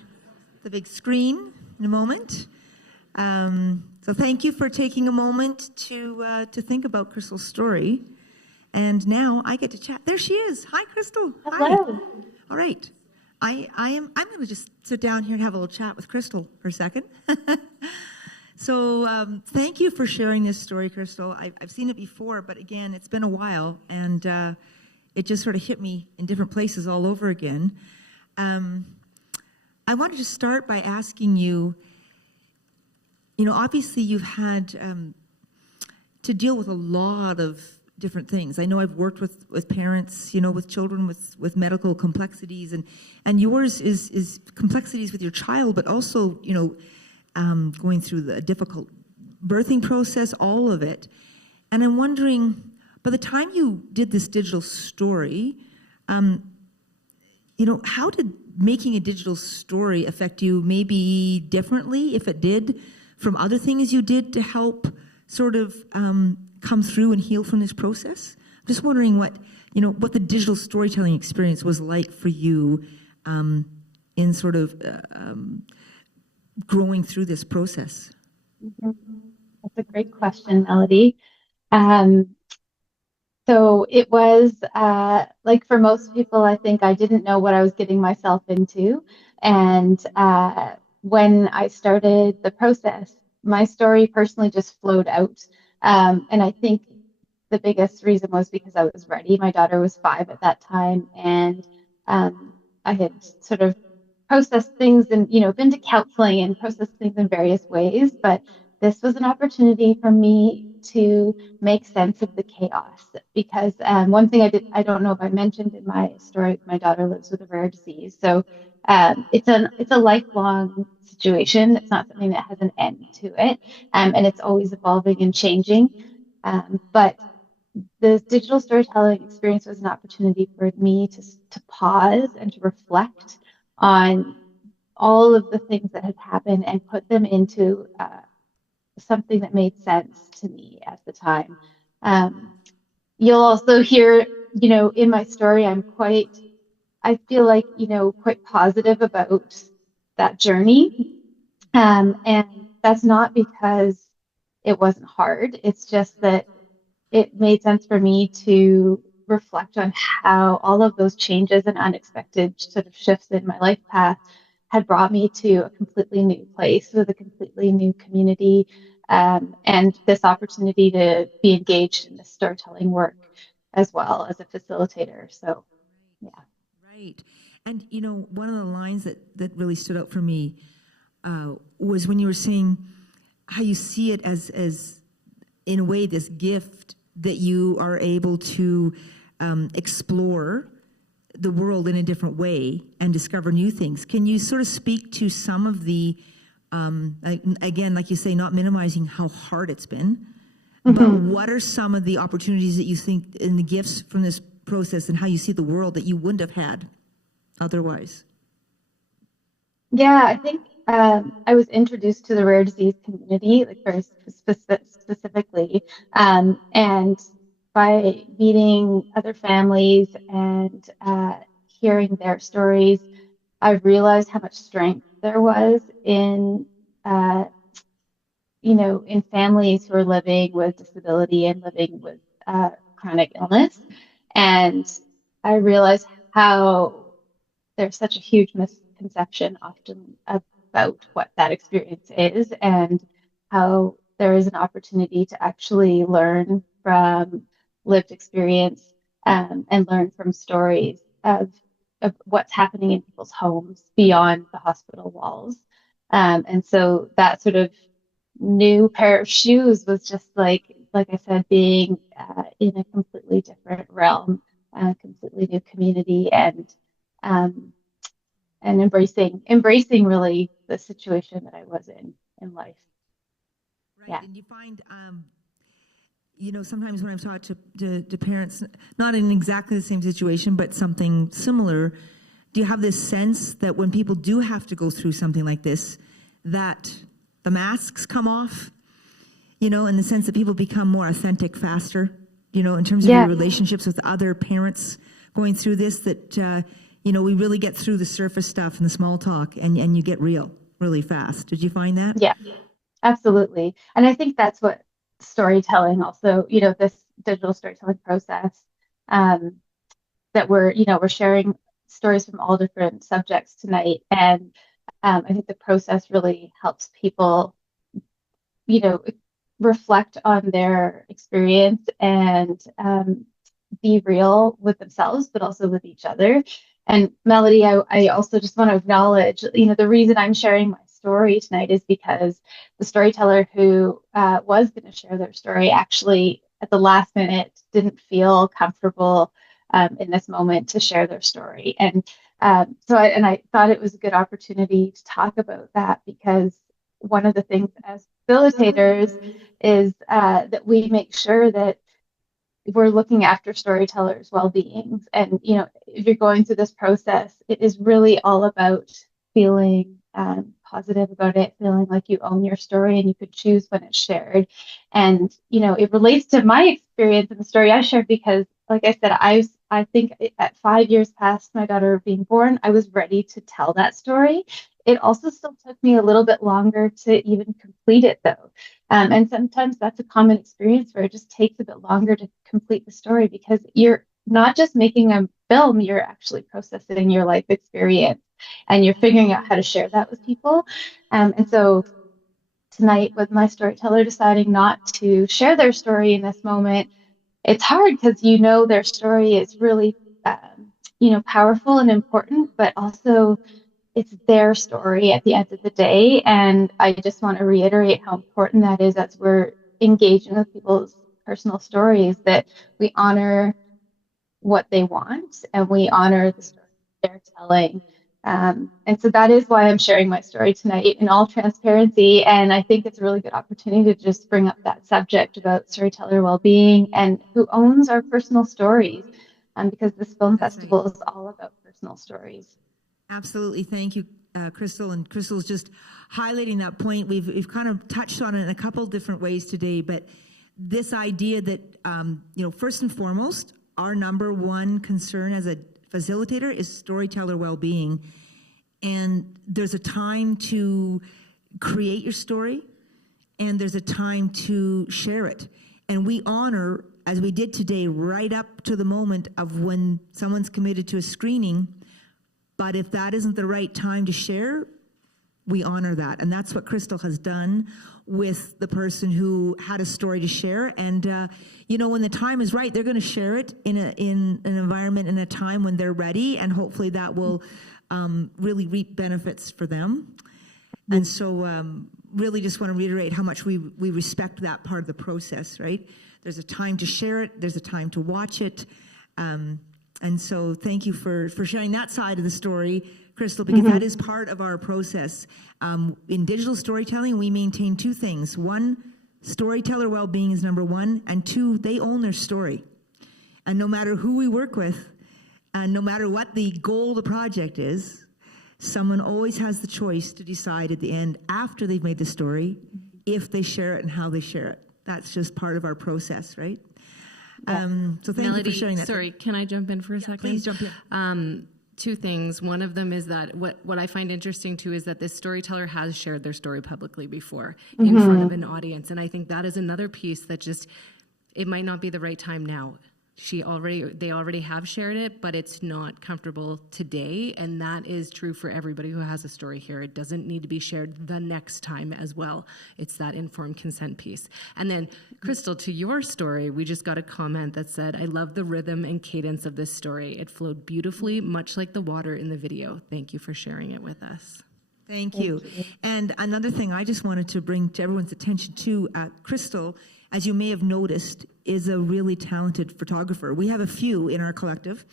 the big screen in a moment. So thank you for taking a moment to think about Crystal's story. And now I get to chat. There she is. Hi, Crystal. Hello. Hi. All right. I'm going to just sit down here and have a little chat with Crystal for a second. So thank you for sharing this story, Crystal. I've seen it before, but again, it's been a while, and it just sort of hit me in different places all over again. I wanted to start by asking you, obviously you've had to deal with a lot of different things. I know I've worked with parents, with children with medical complexities, and yours is complexities with your child, but also, going through the difficult birthing process, all of it. And I'm wondering, by the time you did this digital story, how did making a digital story affect you maybe differently, if it did, from other things you did to help sort of come through and heal from this process? I'm just wondering what the digital storytelling experience was like for you in sort of growing through this process. That's a great question, Melody. So it was like for most people, I think I didn't know what I was getting myself into. And when I started the process, my story personally just flowed out. And I think the biggest reason was because I was ready. My daughter was 5 at that time, and I had sort of processed things and been to counseling and processed things in various ways, but this was an opportunity for me to make sense of the chaos, because one thing I don't know if I mentioned in my story, my daughter lives with a rare disease, so it's a lifelong situation. It's not something that has an end to it, and it's always evolving and changing, but the digital storytelling experience was an opportunity for me to pause and to reflect on all of the things that had happened and put them into something that made sense to me at the time. You'll also hear, in my story, I feel like, quite positive about that journey. And that's not because it wasn't hard. It's just that it made sense for me to reflect on how all of those changes and unexpected sort of shifts in my life path had brought me to a completely new place with a completely new community, and this opportunity to be engaged in this storytelling work as well as a facilitator. So, yeah. Right. And, one of the lines that really stood out for me was when you were saying how you see it as in a way, this gift that you are able to explore the world in a different way and discover new things. Can you sort of speak to some of the, again, like you say, not minimizing how hard it's been, but what are some of the opportunities that you think in the gifts from this process and how you see the world that you wouldn't have had otherwise? Yeah, I think I was introduced to the rare disease community, like very specifically, and by meeting other families and hearing their stories, I realized how much strength there was in in families who are living with disability and living with chronic illness, and I realized how there's such a huge misconception often about what that experience is, and how there is an opportunity to actually learn from lived experience, and learn from stories of what's happening in people's homes beyond the hospital walls. And so that sort of new pair of shoes was just like I said, being in a completely different realm, a completely new community, and embracing really the situation that I was in life. Right. Yeah. And you find, sometimes when I've talked to parents, not in exactly the same situation, but something similar, do you have this sense that when people do have to go through something like this, that the masks come off, in the sense that people become more authentic faster, in terms of your relationships with other parents going through this that, we really get through the surface stuff and the small talk and you get real really fast. Did you find that? Yeah, absolutely. And I think that's what storytelling also, this digital storytelling process, that we're sharing stories from all different subjects tonight. And I think the process really helps people, reflect on their experience and be real with themselves, but also with each other. And Melody, I also just want to acknowledge, the reason I'm sharing my story tonight is because the storyteller who was going to share their story actually at the last minute didn't feel comfortable in this moment to share their story. And so I thought it was a good opportunity to talk about that, because one of the things as facilitators is that we make sure that we're looking after storytellers' well-being. And, if you're going through this process, it is really all about feeling positive about it, feeling like you own your story and you could choose when it's shared. And, it relates to my experience in the story I shared because, like I said, I think at 5 years past my daughter being born, I was ready to tell that story. It also still took me a little bit longer to even complete it, though. And sometimes that's a common experience where it just takes a bit longer to complete the story because you're not just making a film, you're actually processing your life experience and you're figuring out how to share that with people. And so tonight, with my storyteller deciding not to share their story in this moment, it's hard because their story is really powerful and important, but also it's their story at the end of the day. And I just want to reiterate how important that is as we're engaging with people's personal stories, that we honor what they want and we honor the story they're telling. And so that is why I'm sharing my story tonight in all transparency. And I think it's a really good opportunity to just bring up that subject about storyteller well-being and who owns our personal stories, because this film festival is all about personal stories. Absolutely. Thank you, Crystal. And Crystal's just highlighting that point. We've kind of touched on it in a couple different ways today, but this idea that, first and foremost, our number one concern as a facilitator is storyteller well-being. And there's a time to create your story, and there's a time to share it. And we honor, as we did today, right up to the moment of when someone's committed to a screening. But if that isn't the right time to share, we honor that. And that's what Crystal has done with the person who had a story to share. And, when the time is right, they're going to share it in an environment, in a time when they're ready. And hopefully that will really reap benefits for them. And so really just want to reiterate how much we respect that part of the process, right? There's a time to share it. There's a time to watch it. And so thank you for sharing that side of the story, Crystal, because that is part of our process. In digital storytelling, we maintain two things. One, storyteller well-being is number one, and two, they own their story. And no matter who we work with, and no matter what the goal of the project is, someone always has the choice to decide at the end, after they've made the story, if they share it and how they share it. That's just part of our process, right? So thank Melody, you for sharing that. Sorry, can I jump in for a second? Please jump in. Two things. One of them is that what I find interesting too is that this storyteller has shared their story publicly before in front of an audience. And I think that is another piece that just, it might not be the right time now. They already have shared it, but it's not comfortable today. And that is true for everybody who has a story here. It doesn't need to be shared the next time as well. It's that informed consent piece. And then, Crystal, to your story, we just got a comment that said, I love the rhythm and cadence of this story. It flowed beautifully, much like the water in the video. Thank you for sharing it with us. Thank you. And another thing I just wanted to bring to everyone's attention too, Crystal, as you may have noticed, is a really talented photographer. We have a few in our collective.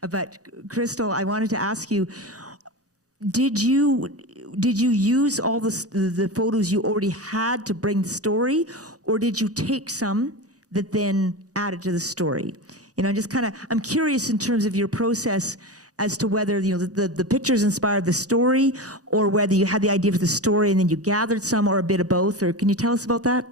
But Crystal, I wanted to ask you, did you use all the photos you already had to bring the story, or did you take some that then added to the story? I'm curious in terms of your process as to whether the pictures inspired the story, or whether you had the idea for the story and then you gathered some, or a bit of both. Or can you tell us about that?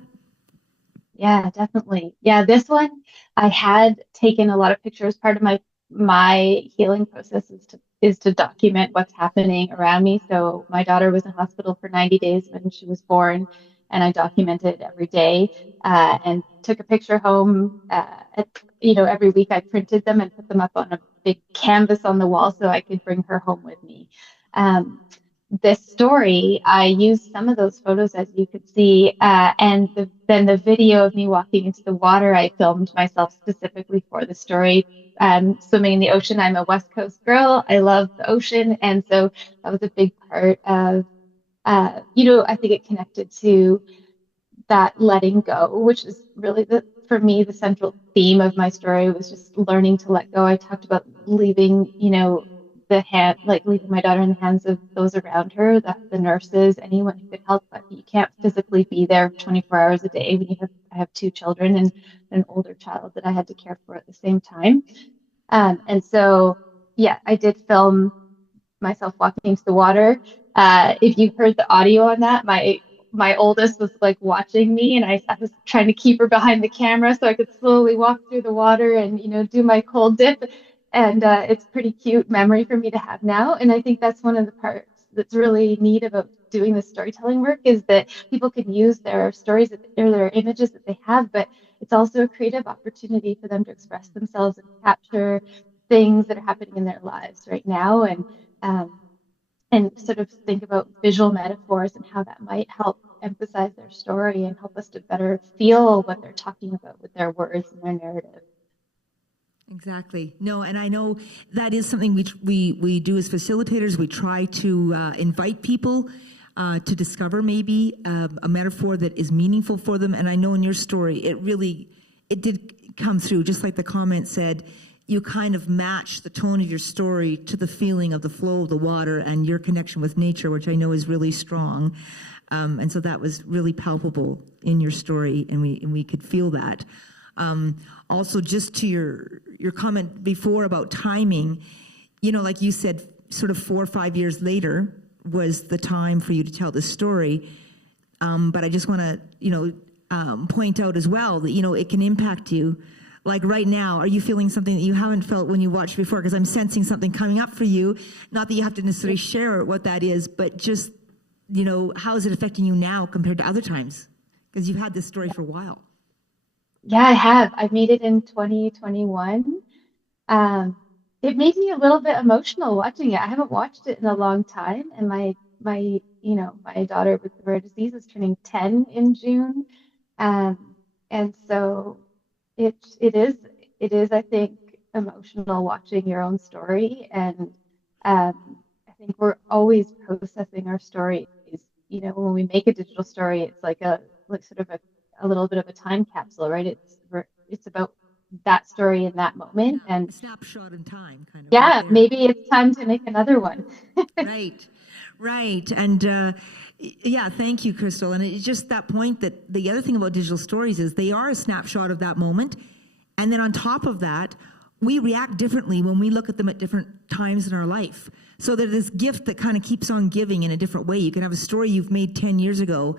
Yeah, definitely. Yeah, this one, I had taken a lot of pictures. Part of my my healing process is to document what's happening around me. So my daughter was in hospital for 90 days when she was born, and I documented every day and took a picture home. Every week I printed them and put them up on a big canvas on the wall so I could bring her home with me. This story, I used some of those photos, as you could see, and then the video of me walking into the water, I filmed myself specifically for the story. Swimming in the ocean. I'm a West Coast girl. I love the ocean, and so that was a big part of, I think it connected to that letting go, which is really for me, the central theme of my story was just learning to let go. I talked about leaving, leaving my daughter in the hands of those around her, the nurses, anyone who could help, but you can't physically be there 24 hours a day when I have two children and an older child that I had to care for at the same time. And so, yeah, I did film myself walking into the water. If you heard the audio on that, my oldest was like watching me, and I was trying to keep her behind the camera so I could slowly walk through the water and do my cold dip. And it's pretty cute memory for me to have now. And I think that's one of the parts that's really neat about doing the storytelling work is that people can use their stories or their images that they have, but it's also a creative opportunity for them to express themselves and capture things that are happening in their lives right now, and sort of think about visual metaphors and how that might help emphasize their story and help us to better feel what they're talking about with their words and their narrative. Exactly. No, and I know that is something we do as facilitators. We try to invite people to discover maybe a metaphor that is meaningful for them. And I know in your story, it did come through, just like the comment said. You kind of match the tone of your story to the feeling of the flow of the water and your connection with nature, which I know is really strong. And so that was really palpable in your story, and we could feel that. Also, just to your comment before about timing, like you said, sort of 4 or 5 years later was the time for you to tell this story. But I just want to, point out as well that, it can impact you. Like right now, are you feeling something that you haven't felt when you watched before? Because I'm sensing something coming up for you. Not that you have to necessarily share what that is, but just, how is it affecting you now compared to other times? Because you've had this story for a while. Yeah, I have. I made it in 2021. It made me a little bit emotional watching it. I haven't watched it in a long time, and my daughter with the rare disease is turning 10 in June, and so it is I think emotional watching your own story, and I think we're always processing our stories. When we make a digital story, it's like sort of a little bit of a time capsule, right? It's about that story in that moment, and a snapshot in time, kind of. Yeah, maybe it's time to make another one. Right. And yeah, thank you, Crystal. And it's just that point that the other thing about digital stories is they are a snapshot of that moment. And then on top of that, we react differently when we look at them at different times in our life. So there's this gift that kind of keeps on giving in a different way. You can have a story you've made 10 years ago,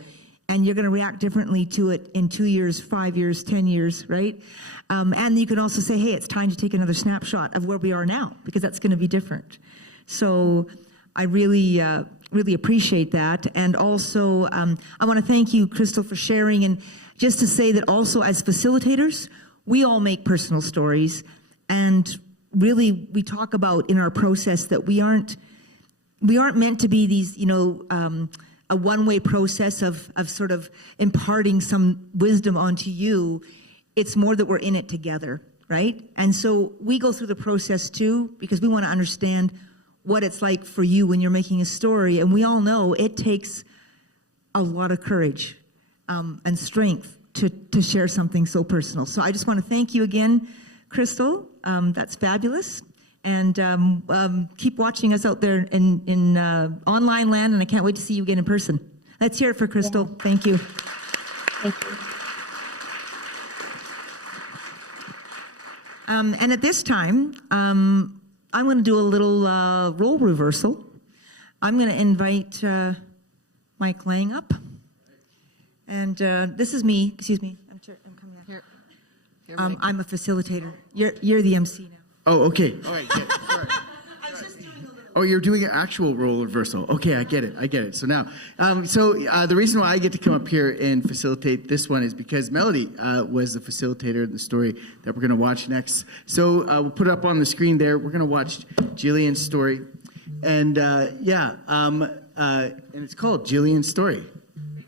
and you're going to react differently to it in 2 years, 5 years, 10 years, right? And you can also say, hey, it's time to take another snapshot of where we are now, because that's going to be different. So I really appreciate that. And also, I want to thank you, Crystal, for sharing. And just to say that also as facilitators, we all make personal stories. And really, we talk about in our process that we aren't meant to be these, a one-way process of sort of imparting some wisdom onto you. It's more that we're in it together, right? And so we go through the process too, because we want to understand what it's like for you when you're making a story. And we all know it takes a lot of courage and strength to share something so personal. So I just want to thank you again, Crystal. That's fabulous. And keep watching us out there in online land, and I can't wait to see you again in person. Let's hear it for Crystal. Yeah. Thank you. Thank you. And at this time, I'm going to do a little role reversal. I'm going to invite Mike Lang up. And this is me. Excuse me. I'm coming up. Here, I'm a facilitator. You're the MC now. Oh, okay. All right. Good. Sorry. Oh, you're doing an actual role reversal. Okay, I get it. So now, the reason why I get to come up here and facilitate this one is because Melody was the facilitator in the story that we're going to watch next. So we'll put it up on the screen there. We're going to watch Jillian's story. And and it's called Jillian's Story.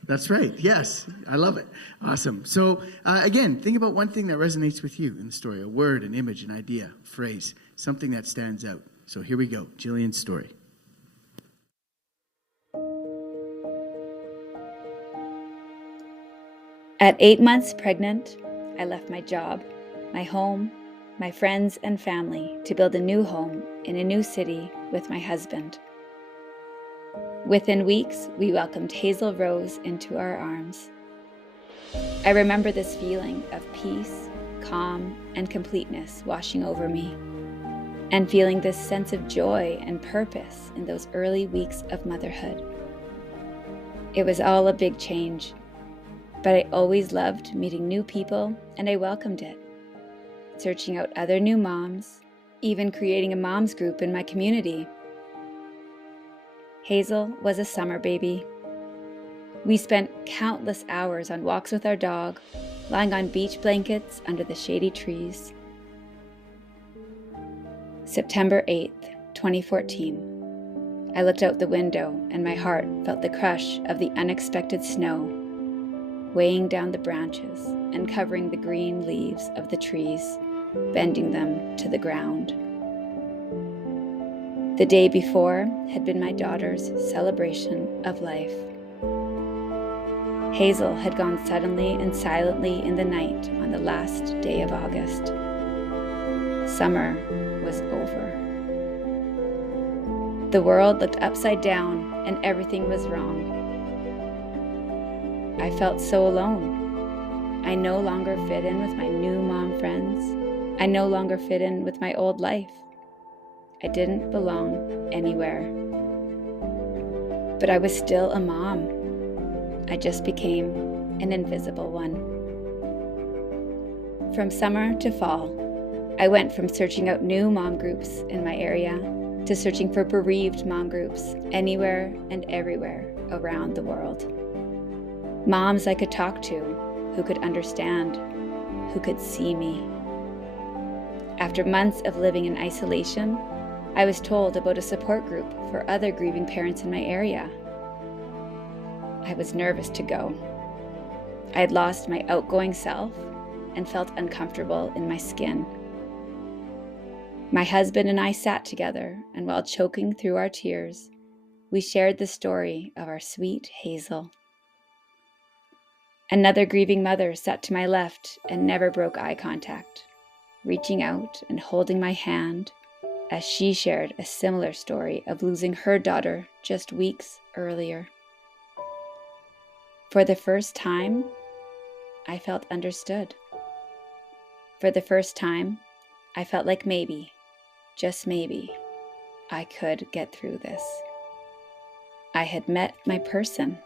That's right. Yes, I love it. Awesome. So again, think about one thing that resonates with you in the story, a word, an image, an idea, a phrase, something that stands out. So here we go, Jillian's story. At 8 months pregnant, I left my job, my home, my friends and family to build a new home in a new city with my husband. Within weeks, we welcomed Hazel Rose into our arms. I remember this feeling of peace, calm, and completeness washing over me, and feeling this sense of joy and purpose in those early weeks of motherhood. It was all a big change, but I always loved meeting new people, and I welcomed it, searching out other new moms, even creating a moms group in my community. Hazel was a summer baby. We spent countless hours on walks with our dog, lying on beach blankets under the shady trees. September 8th, 2014. I looked out the window and my heart felt the crush of the unexpected snow, weighing down the branches and covering the green leaves of the trees, bending them to the ground. The day before had been my daughter's celebration of life. Hazel had gone suddenly and silently in the night on the last day of August. Summer was over. The world looked upside down and everything was wrong. I felt so alone. I no longer fit in with my new mom friends. I no longer fit in with my old life. I didn't belong anywhere. But I was still a mom. I just became an invisible one. From summer to fall, I went from searching out new mom groups in my area to searching for bereaved mom groups anywhere and everywhere around the world. Moms I could talk to, who could understand, who could see me. After months of living in isolation, I was told about a support group for other grieving parents in my area. I was nervous to go. I had lost my outgoing self and felt uncomfortable in my skin. My husband and I sat together, and while choking through our tears, we shared the story of our sweet Hazel. Another grieving mother sat to my left and never broke eye contact, reaching out and holding my hand as she shared a similar story of losing her daughter just weeks earlier. For the first time, I felt understood. For the first time, I felt like maybe, just maybe, I could get through this. I had met my person.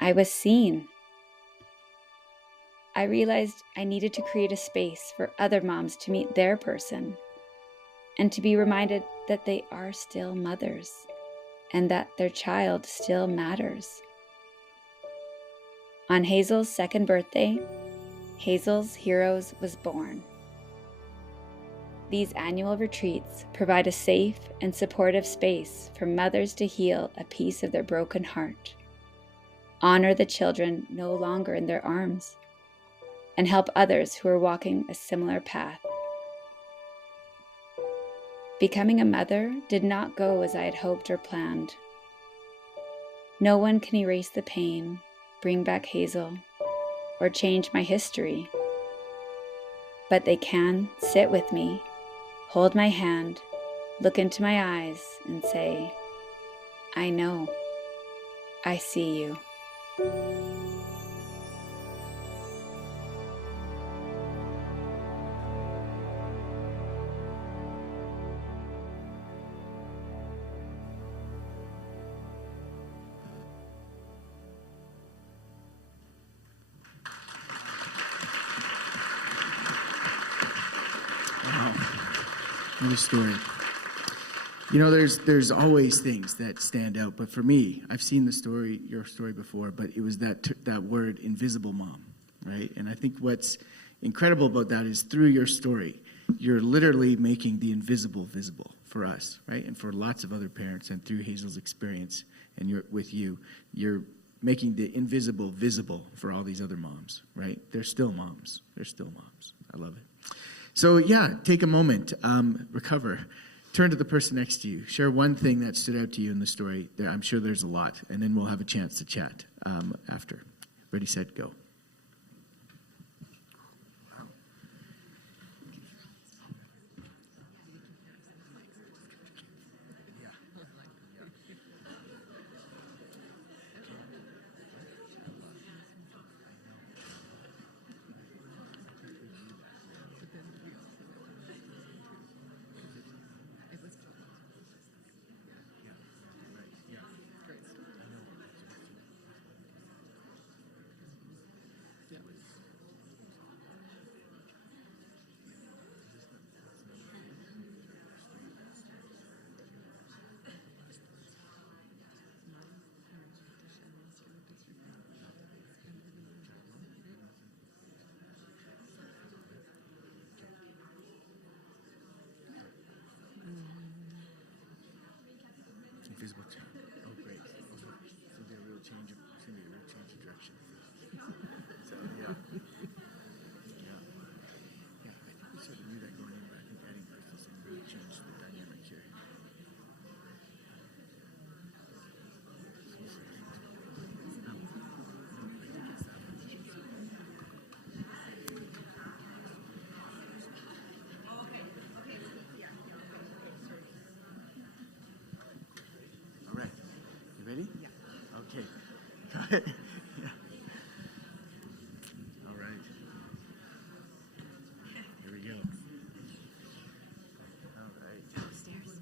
I was seen. I realized I needed to create a space for other moms to meet their person and to be reminded that they are still mothers and that their child still matters. On Hazel's second birthday, Hazel's Heroes was born. These annual retreats provide a safe and supportive space for mothers to heal a piece of their broken heart, honor the children no longer in their arms, and help others who are walking a similar path. Becoming a mother did not go as I had hoped or planned. No one can erase the pain, bring back Hazel, or change my history. But they can sit with me, hold my hand, look into my eyes, and say, I know, I see you. What a story. You know, there's always things that stand out, but for me, I've seen your story before, but it was that word, invisible mom, right? And I think what's incredible about that is through your story, you're literally making the invisible visible for us, right? And for lots of other parents, and through Hazel's experience and you're making the invisible visible for all these other moms, right? They're still moms. They're still moms. I love it. So yeah, take a moment, recover. Turn to the person next to you. Share one thing that stood out to you in the story. I'm sure there's a lot, and then we'll have a chance to chat after. Ready, set, go. Invisible turn. Oh, great. It's going to be a real change of direction. So, yeah. I think we sort of knew that going in, but I think adding crystals can really change the dynamic here. All right. You ready? Yeah. Okay. Go ahead. Yeah. All right. Here we go. All right. Downstairs.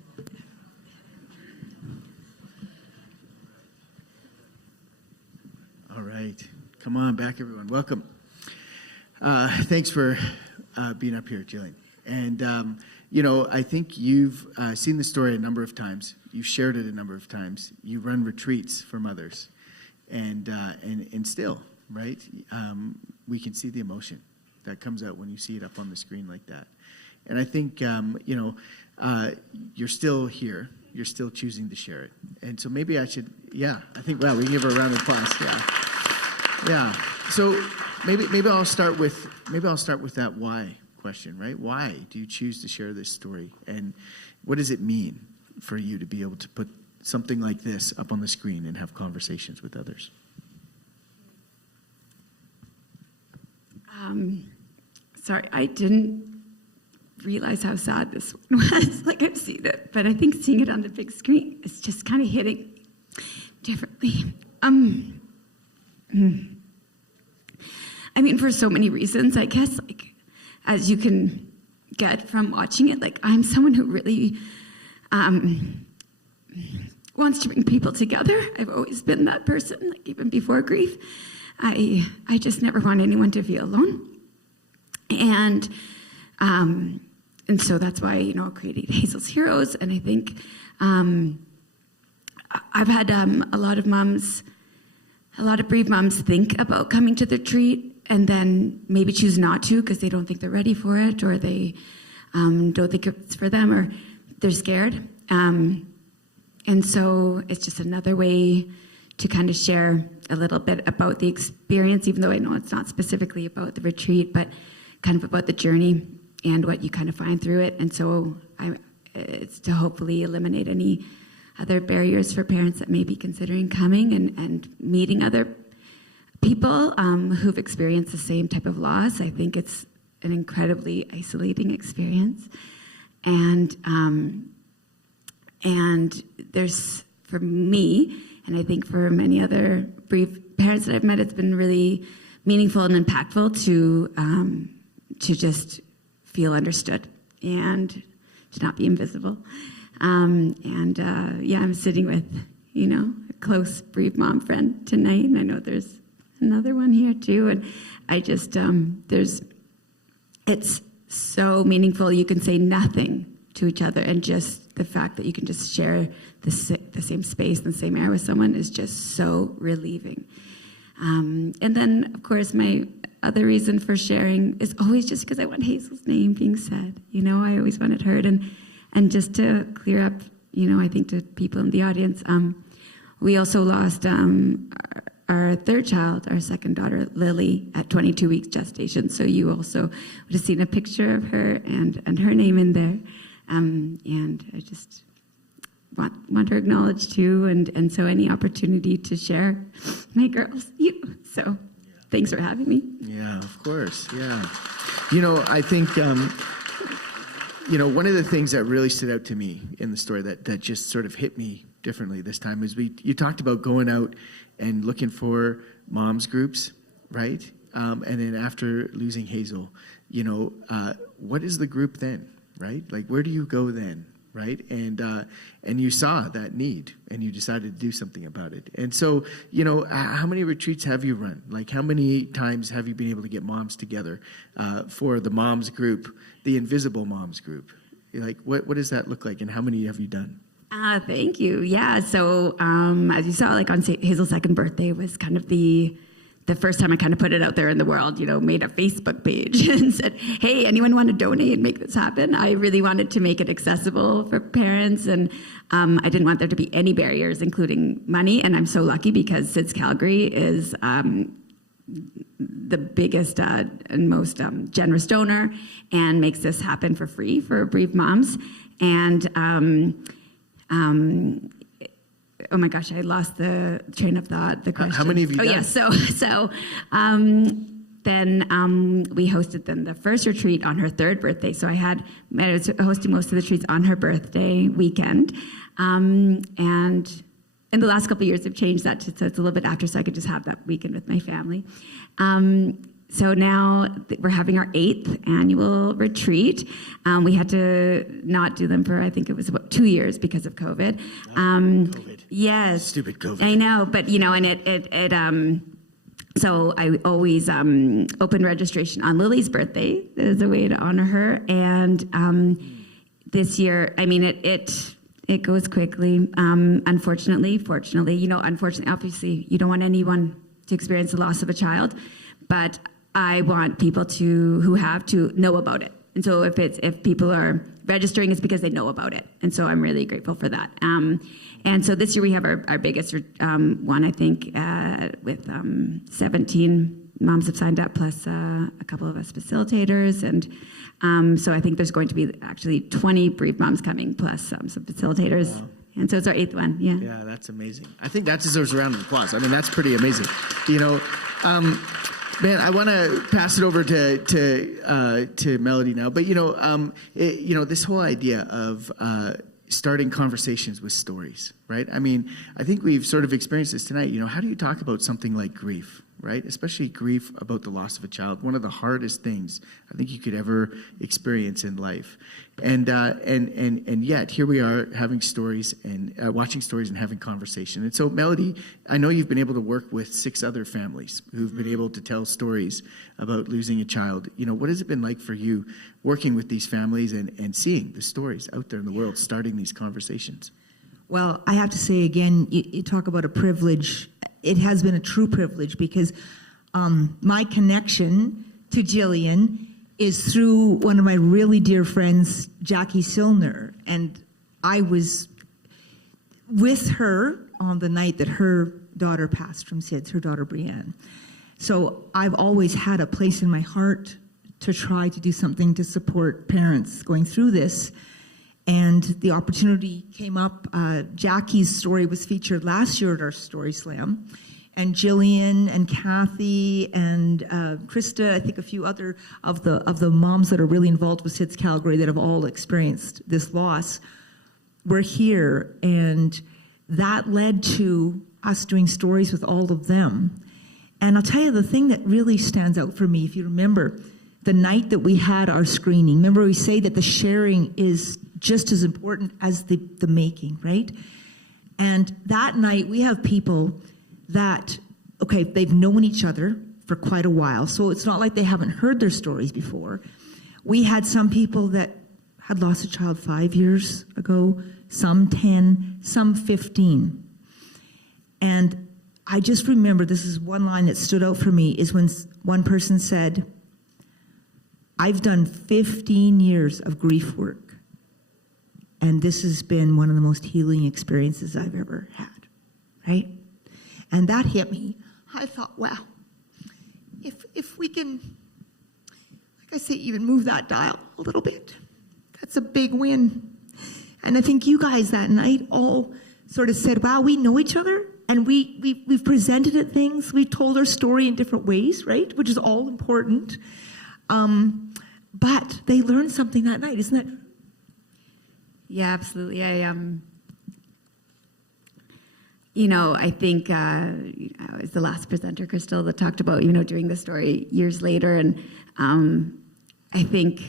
All right. Come on back, everyone. Welcome. Thanks for being up here, Jillian. And, you know, I think you've seen the story a number of times. You've shared it a number of times. You run retreats for mothers. And still, right, we can see the emotion that comes out when you see it up on the screen like that. And I think, you know, you're still here. You're still choosing to share it. And so maybe I should, I think, wow, we can give her a round of applause. Yeah. So maybe I'll start with that why question, right? Why do you choose to share this story? And what does it mean for you to be able to put something like this up on the screen and have conversations with others? Sorry, I didn't realize how sad this one was. Like, I've seen it, but I think seeing it on the big screen is just kind of hitting differently. I mean, for so many reasons, I guess, like, as you can get from watching it, like, I'm someone who really wants to bring people together. I've always been that person, like, even before grief. I just never want anyone to feel alone. And so that's why, you know, I created Hazel's Heroes. And I think I've had a lot of bereaved moms think about coming to the retreat and then maybe choose not to because they don't think they're ready for it, or they don't think it's for them, or they're scared. And so it's just another way to kind of share a little bit about the experience, even though I know it's not specifically about the retreat, but kind of about the journey and what you kind of find through it. And so it's to hopefully eliminate any other barriers for parents that may be considering coming and meeting other people who've experienced the same type of loss. I think it's an incredibly isolating experience. And there's, for me, and I think for many other bereaved parents that I've met, it's been really meaningful and impactful to just feel understood and to not be invisible. I'm sitting with, you know, a close bereaved mom friend tonight, and I know there's another one here too. And I just, it's so meaningful. You can say nothing to each other, and just the fact that you can just share the same space and the same air with someone is just so relieving. And then, of course, my other reason for sharing is always just because I want Hazel's name being said. You know, I always want it heard. And just to clear up, you know, I think to people in the audience, we also lost our third child, our second daughter, Lily, at 22 weeks gestation. So you also would have seen a picture of her and her name in there. And I just want her acknowledged too. And so any opportunity to share my girls, you. So thanks for having me. Yeah, of course. Yeah. You know, I think, you know, one of the things that really stood out to me in the story that just sort of hit me differently this time is you talked about going out and looking for moms groups, right? And then after losing Hazel, you know, what is the group then, right? Like, where do you go then, right? And you saw that need, and you decided to do something about it. And so, you know, how many retreats have you run? Like, how many times have you been able to get moms together for the moms group, the invisible moms group? Like, what does that look like, and how many have you done? Thank you. Yeah. So as you saw, like on Hazel's second birthday was kind of the first time I kind of put it out there in the world, you know, made a Facebook page and said, hey, anyone want to donate and make this happen? I really wanted to make it accessible for parents, and I didn't want there to be any barriers, including money. And I'm so lucky because SIDS Calgary is the biggest and most generous donor and makes this happen for free for bereaved moms. And oh my gosh, I lost the train of thought. The question. How many have you done? Yeah. So then we hosted then the first retreat on her third birthday. So I was hosting most of the retreats on her birthday weekend, and in the last couple of years, I've changed that so it's a little bit after, so I could just have that weekend with my family. So now we're having our 8th annual retreat. We had to not do them for, I think it was about 2 years because of COVID. COVID. Yes. Stupid COVID. I know, but you know, and so I always open registration on Lily's birthday as a way to honor her. And this year, I mean, it goes quickly. Unfortunately, fortunately, you know, unfortunately, obviously, you don't want anyone to experience the loss of a child, but I want people who have to know about it. And so if people are registering, it's because they know about it. And so I'm really grateful for that. And so this year we have our biggest one, I think, with 17 moms have signed up, plus a couple of us facilitators. And so I think there's going to be actually 20 bereaved moms coming, plus some facilitators. Wow. And so it's our 8th one, yeah. Yeah, that's amazing. I think that deserves a round of applause. I mean, that's pretty amazing. You know, man, I want to pass it over to Melody now. But you know, this whole idea of starting conversations with stories, right? I mean, I think we've sort of experienced this tonight. You know, how do you talk about something like grief, right? Especially grief about the loss of a child, one of the hardest things I think you could ever experience in life. And yet here we are having stories and watching stories and having conversation. And so, Melody, I know you've been able to work with 6 other families who've been able to tell stories about losing a child. You know, what has it been like for you working with these families and seeing the stories out there in the world, starting these conversations? Well, I have to say again, you talk about a privilege. It has been a true privilege because my connection to Jillian is through one of my really dear friends, Jackie Silner. And I was with her on the night that her daughter passed from SIDS, her daughter Brianne. So I've always had a place in my heart to try to do something to support parents going through this. And the opportunity came up. Jackie's story was featured last year at our Story Slam. And Jillian and Kathy and Krista, I think a few other of the moms that are really involved with SIDS Calgary that have all experienced this loss were here. And that led to us doing stories with all of them. And I'll tell you the thing that really stands out for me, if you remember, the night that we had our screening, remember we say that the sharing is just as important as the making, right? And that night we have people that, okay, they've known each other for quite a while, so it's not like they haven't heard their stories before. We had some people that had lost a child 5 years ago, some 10, some 15. And I just remember, this is one line that stood out for me, is when one person said, I've done 15 years of grief work, and this has been one of the most healing experiences I've ever had, right? And that hit me. I thought, wow, if we can, like I say, even move that dial a little bit, that's a big win. And I think you guys that night all sort of said, wow, we know each other, and we've presented at things, we've told our story in different ways, right? Which is all important. But they learned something that night, isn't it? Yeah, absolutely. I think I was the last presenter, Crystal, that talked about, doing the story years later. And I think,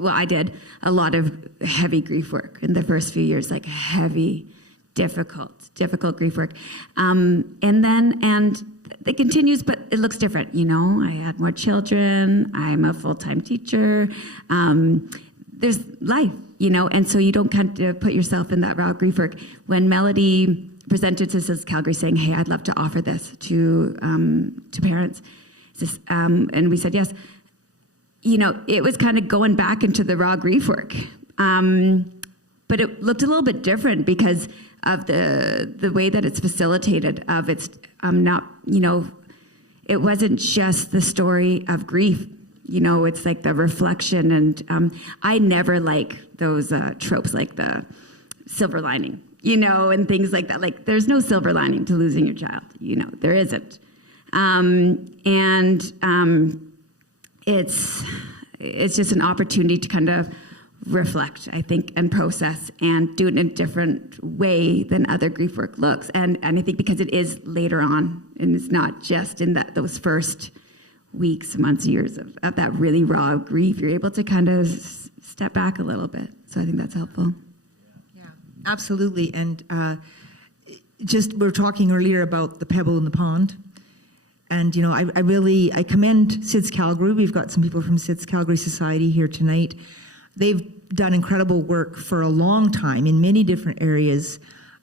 I did a lot of heavy grief work in the first few years, like heavy, difficult grief work. And it continues, but it looks different. I had more children. I'm a full-time teacher. There's life, and so you don't kind of put yourself in that raw grief work. When Melody presented to Sis Calgary saying, hey, I'd love to offer this to parents, and we said yes, it was kind of going back into the raw grief work. But it looked a little bit different because of the way that it's facilitated, of it's not, it wasn't just the story of grief. It's like the reflection, and I never like those tropes like the silver lining, and things like that. Like, there's no silver lining to losing your child, there isn't. It's just an opportunity to kind of reflect, I think, and process and do it in a different way than other grief work looks. And I think because it is later on, and it's not just in those first weeks, months, years of that really raw grief, you're able to kind of step back a little bit. So I think that's helpful. Yeah, absolutely. And we were talking earlier about the pebble in the pond. And, I commend SIDS Calgary. We've got some people from SIDS Calgary Society here tonight. They've done incredible work for a long time in many different areas.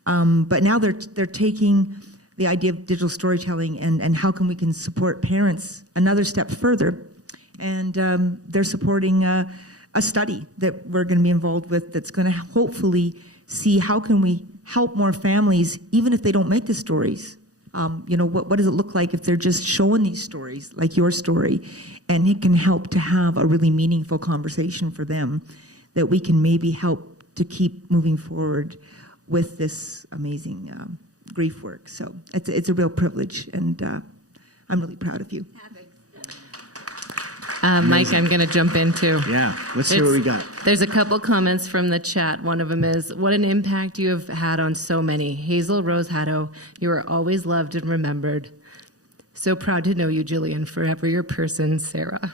But now they're taking the idea of digital storytelling and how can we can support parents another step further. And they're supporting a study that we're going to be involved with that's going to hopefully see how can we help more families, even if they don't make the stories. What does it look like if they're just showing these stories, like your story, and it can help to have a really meaningful conversation for them that we can maybe help to keep moving forward with this amazing grief work. So it's a real privilege, and I'm really proud of you. Mike, I'm going to jump in too. Yeah, let's see what we got. There's a couple comments from the chat. One of them is, what an impact you have had on so many. Hazel Rose Haddo, you are always loved and remembered. So proud to know you, Jillian. Forever your person, Sarah.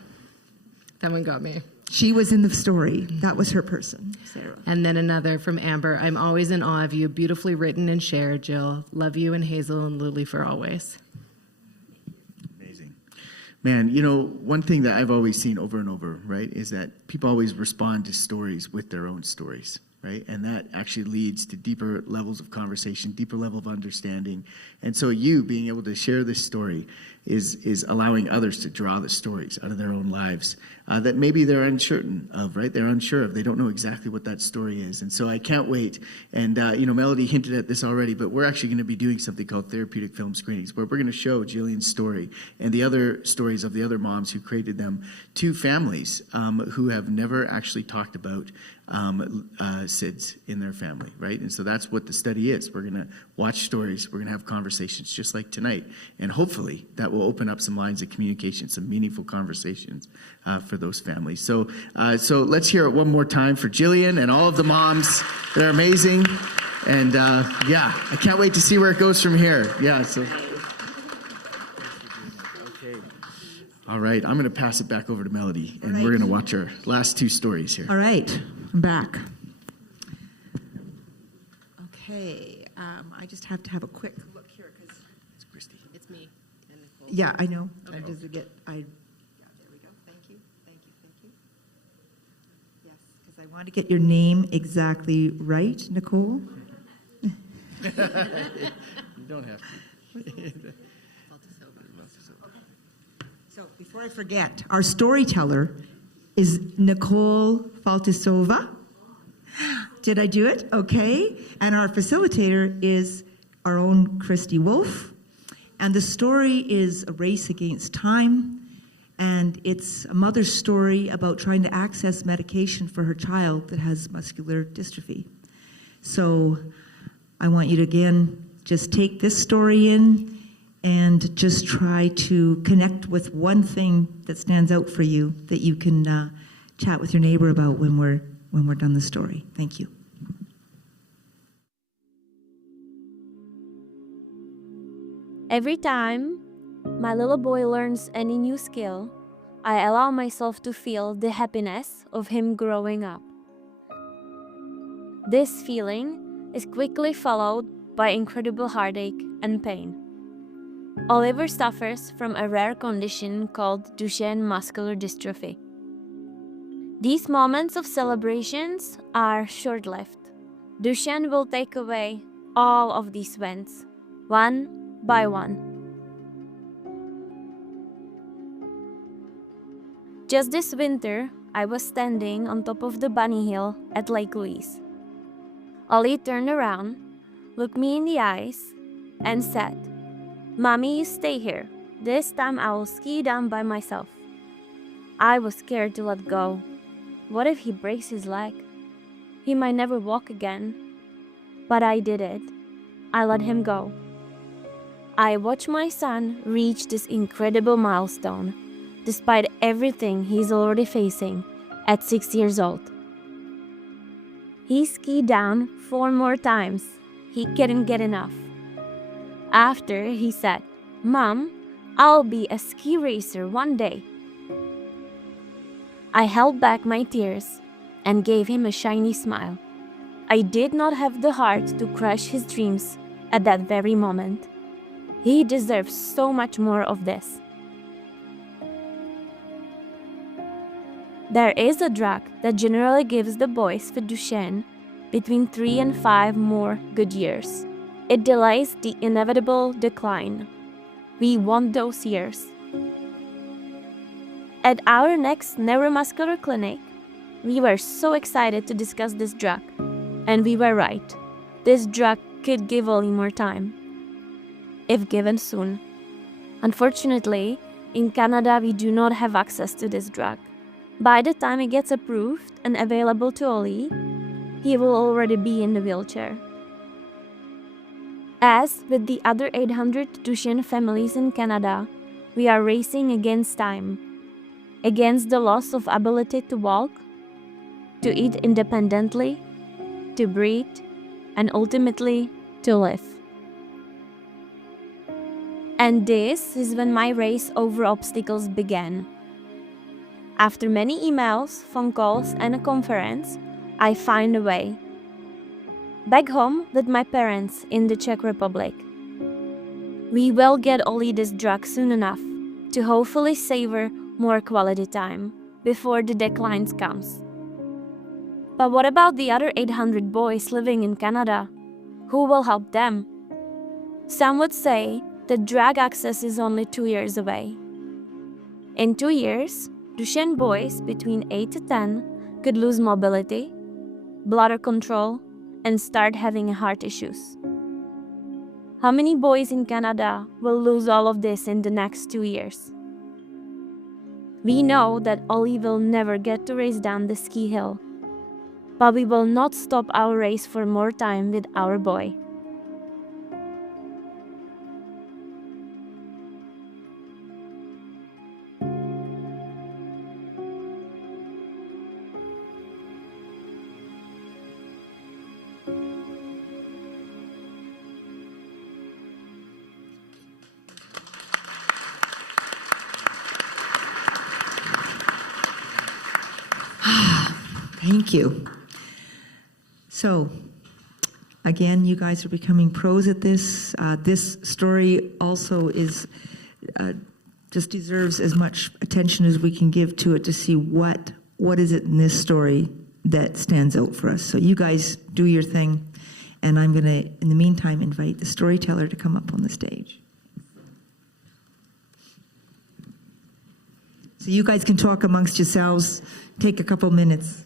That one got me. She was in the story. That was her person, Sarah. And then another from Amber. I'm always in awe of you. Beautifully written and shared, Jill. Love you and Hazel and Lily for always. Man, one thing that I've always seen over and over, right, is that people always respond to stories with their own stories, right? And that actually leads to deeper levels of conversation, deeper level of understanding. And so you being able to share this story is allowing others to draw the stories out of their own lives that maybe they're uncertain of, right? They're unsure of. They don't know exactly what that story is. And so I can't wait. And, Melody hinted at this already, but we're actually going to be doing something called therapeutic film screenings, where we're going to show Jillian's story and the other stories of the other moms who created them to families who have never actually talked about SIDS in their family, right? And so that's what the study is. We're going to watch stories. We're going to have conversations just like tonight. And hopefully that will open up some lines of communication, some meaningful conversations for those families. So let's hear it one more time for Jillian and all of the moms. They're amazing. And I can't wait to see where it goes from here. Yeah. So. Okay. All right. I'm going to pass it back over to Melody, and we're going to watch our last two stories here. All right. I'm back. Okay. I just have to have a quick look here because it's me. Yeah, I know. Okay. There we go. Thank you. want to get your name exactly right, Nicole. You don't have to. So before I forget, our storyteller is Nicole Faltisova. Did I do it? Okay. And our facilitator is our own Christy Wolf. And the story is A Race Against Time. And it's a mother's story about trying to access medication for her child that has muscular dystrophy. So I want you to, again, just take this story in and just try to connect with one thing that stands out for you that you can chat with your neighbor about when we're done the story. Thank you. Every time my little boy learns any new skill, I allow myself to feel the happiness of him growing up. This feeling is quickly followed by incredible heartache and pain. Oliver suffers from a rare condition called Duchenne muscular dystrophy. These moments of celebrations are short-lived. Duchenne will take away all of these wins, one by one. Just this winter, I was standing on top of the bunny hill at Lake Louise. Ollie turned around, looked me in the eyes, and said, "Mommy, you stay here. This time I will ski down by myself." I was scared to let go. What if he breaks his leg? He might never walk again. But I did it. I let him go. I watched my son reach this incredible milestone, despite everything he's already facing at 6 years old. He skied down 4 more times. He couldn't get enough. After, he said, "Mom, I'll be a ski racer one day." I held back my tears and gave him a shiny smile. I did not have the heart to crush his dreams at that very moment. He deserves so much more of this. There is a drug that generally gives the boys with Duchenne between 3 and 5 more good years. It delays the inevitable decline. We want those years. At our next neuromuscular clinic, we were so excited to discuss this drug. And we were right. This drug could give Ollie more time, if given soon. Unfortunately, in Canada, we do not have access to this drug. By the time it gets approved and available to Ollie, he will already be in the wheelchair. As with the other 800 Duchenne families in Canada, we are racing against time, against the loss of ability to walk, to eat independently, to breathe, and ultimately to live. And this is when my race over obstacles began. After many emails, phone calls, and a conference, I find a way. Back home with my parents in the Czech Republic. We will get Ollie this drug soon enough to hopefully savor more quality time before the decline comes. But what about the other 800 boys living in Canada? Who will help them? Some would say that drug access is only 2 years away. In 2 years, Duchenne boys between 8 to 10 could lose mobility, bladder control, and start having heart issues. How many boys in Canada will lose all of this in the next 2 years? We know that Ollie will never get to race down the ski hill, but we will not stop our race for more time with our boy. Thank you. So, again, you guys are becoming pros at this. This story also is just deserves as much attention as we can give to it to see what is it in this story that stands out for us. So you guys do your thing, and I'm going to, in the meantime, invite the storyteller to come up on the stage. So you guys can talk amongst yourselves, take a couple minutes.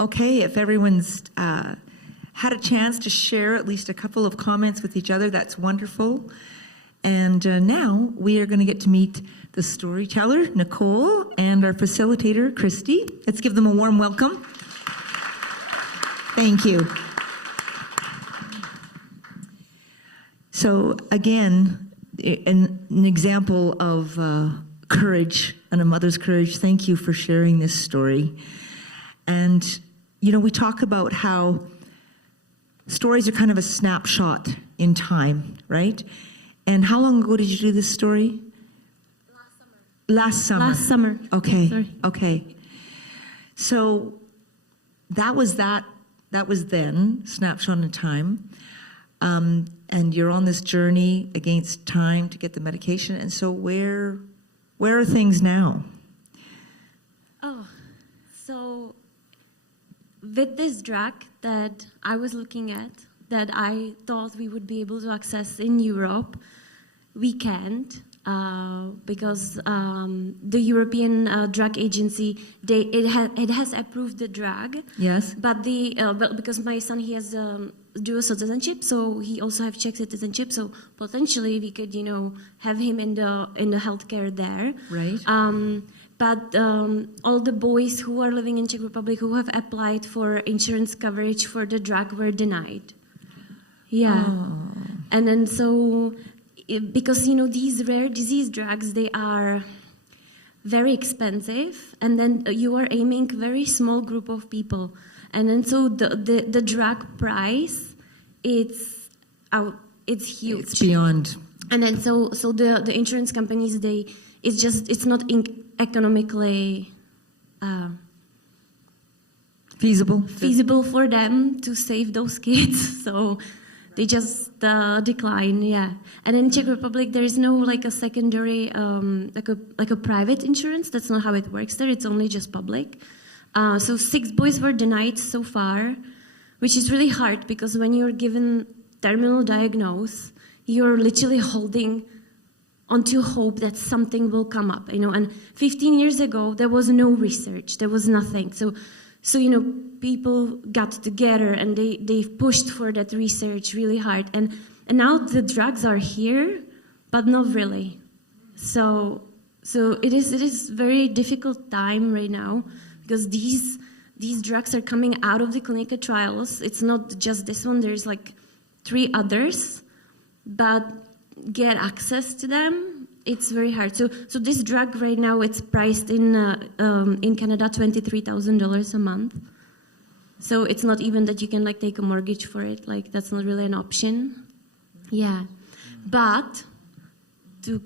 Okay, if everyone's had a chance to share at least a couple of comments with each other, that's wonderful. And now we are going to get to meet the storyteller, Nicole, and our facilitator, Christy. Let's give them a warm welcome. Thank you. So again, an example of courage and a mother's courage. Thank you for sharing this story. And, you know, we talk about how stories are kind of a snapshot in time, right? And how long ago did you do this story? Last summer. Last summer. Okay. Sorry. Okay. So that was then, snapshot in time. And you're on this journey against time to get the medication. And so where are things now? Oh, so with this drug that I was looking at, that I thought we would be able to access in Europe, we can't because the European Drug Agency, it has approved the drug. Yes. But because my son, he has dual citizenship, so he also have Czech citizenship. So potentially we could, have him in the healthcare there. Right. But all the boys who are living in Czech Republic who have applied for insurance coverage for the drug were denied. Yeah. Oh. And then so, because, these rare disease drugs, they are very expensive. And then you are aiming very small group of people. And then so the drug price, it's huge. It's beyond. And then so the insurance companies, it's not economically feasible for them to save those kids. So they just decline. Yeah. And in Czech Republic, there is no like a secondary like a private insurance. That's not how it works there. It's only just public. So 6 boys were denied so far, which is really hard because when you're given terminal diagnosis, you're literally holding onto hope that something will come up, And 15 years ago, there was no research, there was nothing. So people got together and they pushed for that research really hard. And now the drugs are here, but not really. So So it is very difficult time right now because these drugs are coming out of the clinical trials. It's not just this one. There's like 3 others, but get access to them, it's very hard. So this drug right now, it's priced in Canada $23,000 a month. So it's not even that you can like take a mortgage for it. Like that's not really an option. Yeah, but to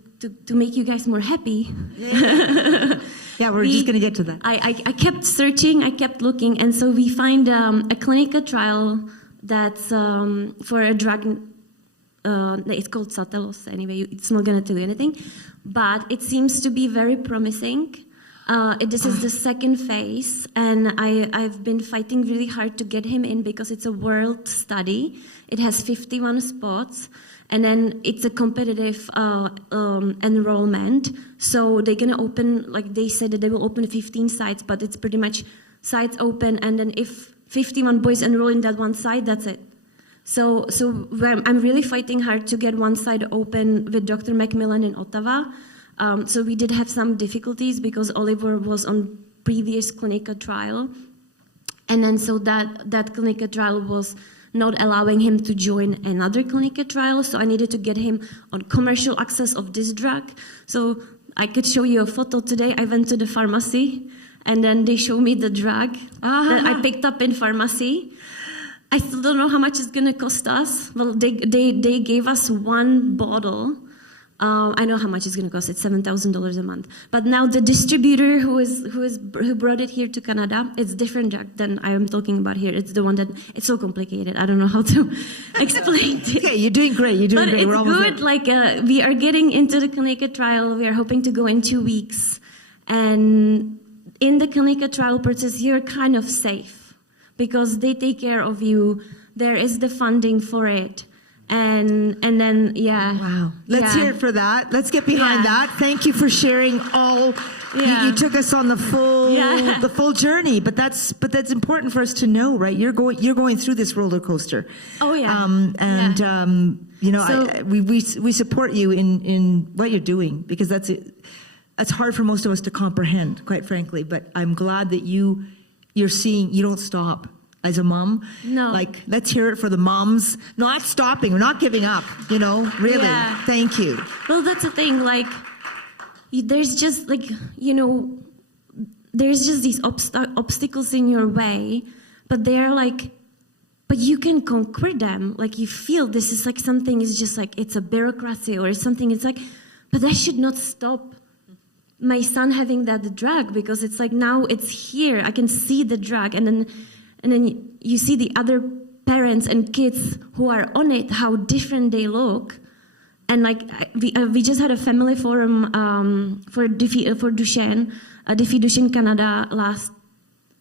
make you guys more happy. Yeah, we're just going to get to that. I kept searching, I kept looking, and so we find a clinical trial that's for a drug. It's called Satellos. Anyway, it's not going to tell you anything, but it seems to be very promising. This is the second phase, and I've been fighting really hard to get him in because it's a world study. It has 51 spots. And then it's a competitive enrollment. So they're going to open, like they said that they will open 15 sites, but it's pretty much sites open. And then if 51 boys enroll in that one site, that's it. So I'm really fighting hard to get one site open with Dr. Macmillan in Ottawa. So we did have some difficulties because Oliver was on previous clinical trial. And then so that clinical trial was not allowing him to join another clinical trial, so I needed to get him on commercial access of this drug. So I could show you a photo today. I went to the pharmacy, and then they showed me the drug that I picked up in pharmacy. I still don't know how much it's gonna cost us. Well, they gave us 1 bottle. I know how much it's going to cost. It's $7,000 a month. But now the distributor who brought it here to Canada, it's different drug than I am talking about here. It's the one that it's so complicated. I don't know how to explain it. Okay, you're doing great. You're doing great. But it's good. Like we are getting into the clinical trial. We are hoping to go in 2 weeks, and in the clinical trial process, you're kind of safe because they take care of you. There is the funding for it. And then, yeah. Wow. Let's hear it for that. Let's get behind that. Thank you for sharing all. You took us on the full journey, but that's important for us to know, right? You're going through this roller coaster. Oh yeah. You know, we support you in what you're doing because that's hard for most of us to comprehend, quite frankly. But I'm glad that you're seeing you don't stop. As a mom, no. Like let's hear it for the moms. Not stopping, we're not giving up. You know, really. Yeah. Thank you. Well, that's the thing. Like, there's just like there's just these obstacles in your way, but they're like, but you can conquer them. Like you feel this is like something is just like it's a bureaucracy or something. It's like, but that should not stop my son having that drug because it's like now it's here. I can see the drug, and then you see the other parents and kids who are on it, how different they look. And like we just had a family forum for Duchenne, Defeat Duchenne Canada last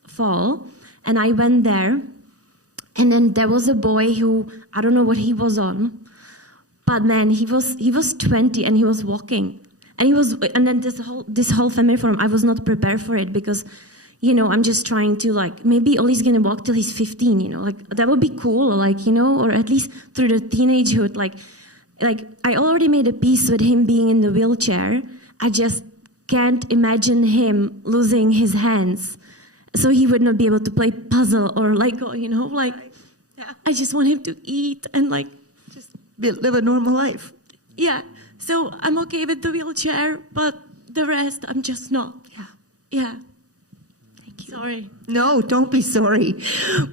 fall, and I went there, and then there was a boy who I don't know what he was on, but man, he was 20 and he was walking, and then this whole family forum, I was not prepared for it because. You know, I'm just trying to like, maybe Ollie's gonna walk till he's 15, you know, like that would be cool, like, you know, or at least through the teenagehood, like I already made a peace with him being in the wheelchair. I just can't imagine him losing his hands. So he would not be able to play puzzle or like, you know, like, I just want him to eat and like, just live a normal life. Yeah. So I'm okay with the wheelchair, but the rest, I'm just not. Yeah. Sorry. No, don't be sorry.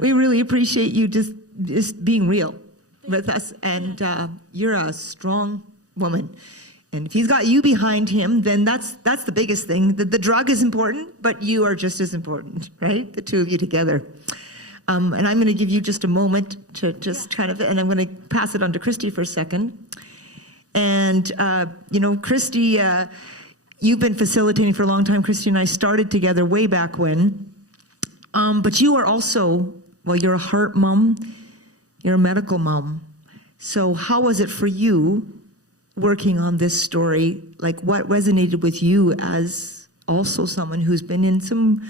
We really appreciate you just being real with us. And you're a strong woman. And if he's got you behind him, then that's the biggest thing. The drug is important, but you are just as important, right? The two of you together. And I'm going to give you just a moment to just kind of, and I'm going to pass it on to Christy for a second. And, you know, Christy... you've been facilitating for a long time. Christy and I started together way back when. But you are also, well, you're a heart mom. You're a medical mom. So how was it for you working on this story? Like what resonated with you as also someone who's been in some,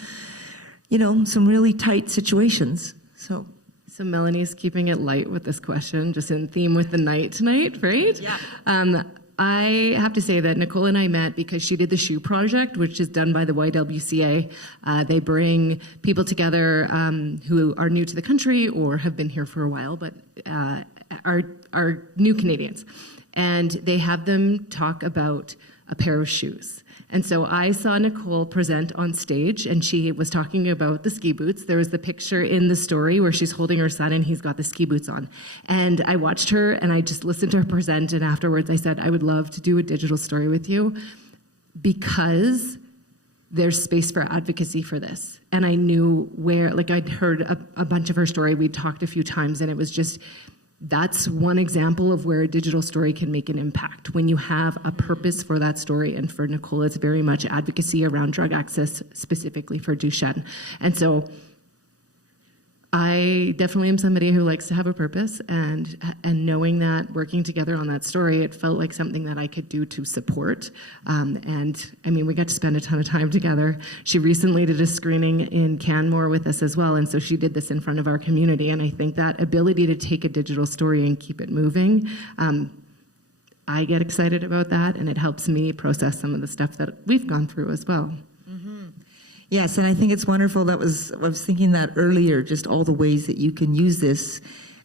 you know, some really tight situations? So Melanie's keeping it light with this question, just in theme with the night tonight, right? Yeah. I have to say that Nicole and I met because she did the Shoe Project, which is done by the YWCA. They bring people together who are new to the country or have been here for a while, but are new Canadians. And they have them talk about a pair of shoes. And so I saw Nicole present on stage, and she was talking about the ski boots. There was the picture in the story where she's holding her son, and he's got the ski boots on. And I watched her, and I just listened to her present, and afterwards I said, I would love to do a digital story with you because there's space for advocacy for this. And I knew where, like I'd heard a bunch of her story. We'd talked a few times, and it was just, that's one example of where a digital story can make an impact. When you have a purpose for that story, and for Nicole, it's very much advocacy around drug access, specifically for Duchenne. And so I definitely am somebody who likes to have a purpose, and knowing that, working together on that story, it felt like something that I could do to support. And I mean, we got to spend a ton of time together. She recently did a screening in Canmore with us as well, and so she did this in front of our community. And I think that ability to take a digital story and keep it moving, I get excited about that, and it helps me process some of the stuff that we've gone through as well. Yes, and I think it's wonderful. I was thinking that earlier, just all the ways that you can use this.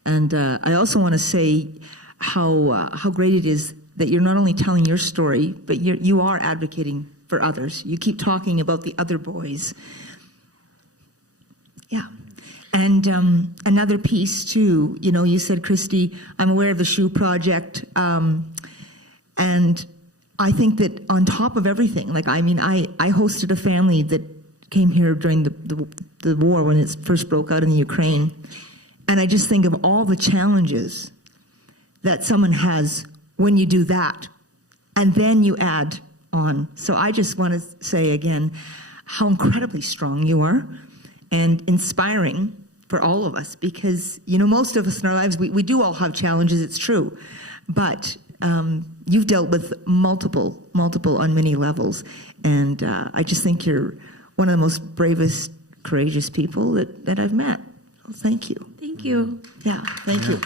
And I also want to say how great it is that you're not only telling your story, but you are advocating for others. You keep talking about the other boys. Yeah. And another piece too, you know, you said, Christy, I'm aware of the Shoe Project. And I think that on top of everything, like, I mean, I hosted a family that came here during the war when it first broke out in the Ukraine. And I just think of all the challenges that someone has when you do that, and then you add on. So I just want to say again, how incredibly strong you are and inspiring for all of us, because, you know, most of us in our lives, we do all have challenges, it's true, but you've dealt with multiple on many levels. And I just think you're one of the most bravest, courageous people that I've met. Well, thank you. Thank you. Yeah, thank you.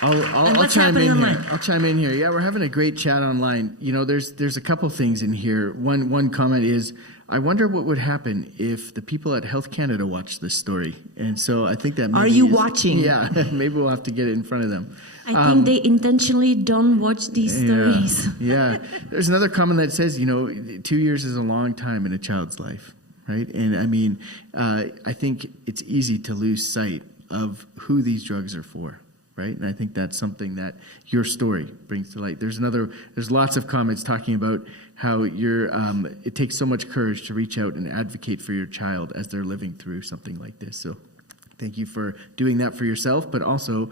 I'll chime in here. I'll chime in here. Yeah, we're having a great chat online. You know, there's a couple things in here. One comment is, I wonder what would happen if the people at Health Canada watched this story. And so I think that maybe Are you watching? Yeah, maybe we'll have to get it in front of them. I think they intentionally don't watch these stories. Yeah. There's another comment that says, you know, 2 years is a long time in a child's life, right? And I mean, I think it's easy to lose sight of who these drugs are for, right? And I think that's something that your story brings to light. There's lots of comments talking about how it takes so much courage to reach out and advocate for your child as they're living through something like this. So thank you for doing that for yourself, but also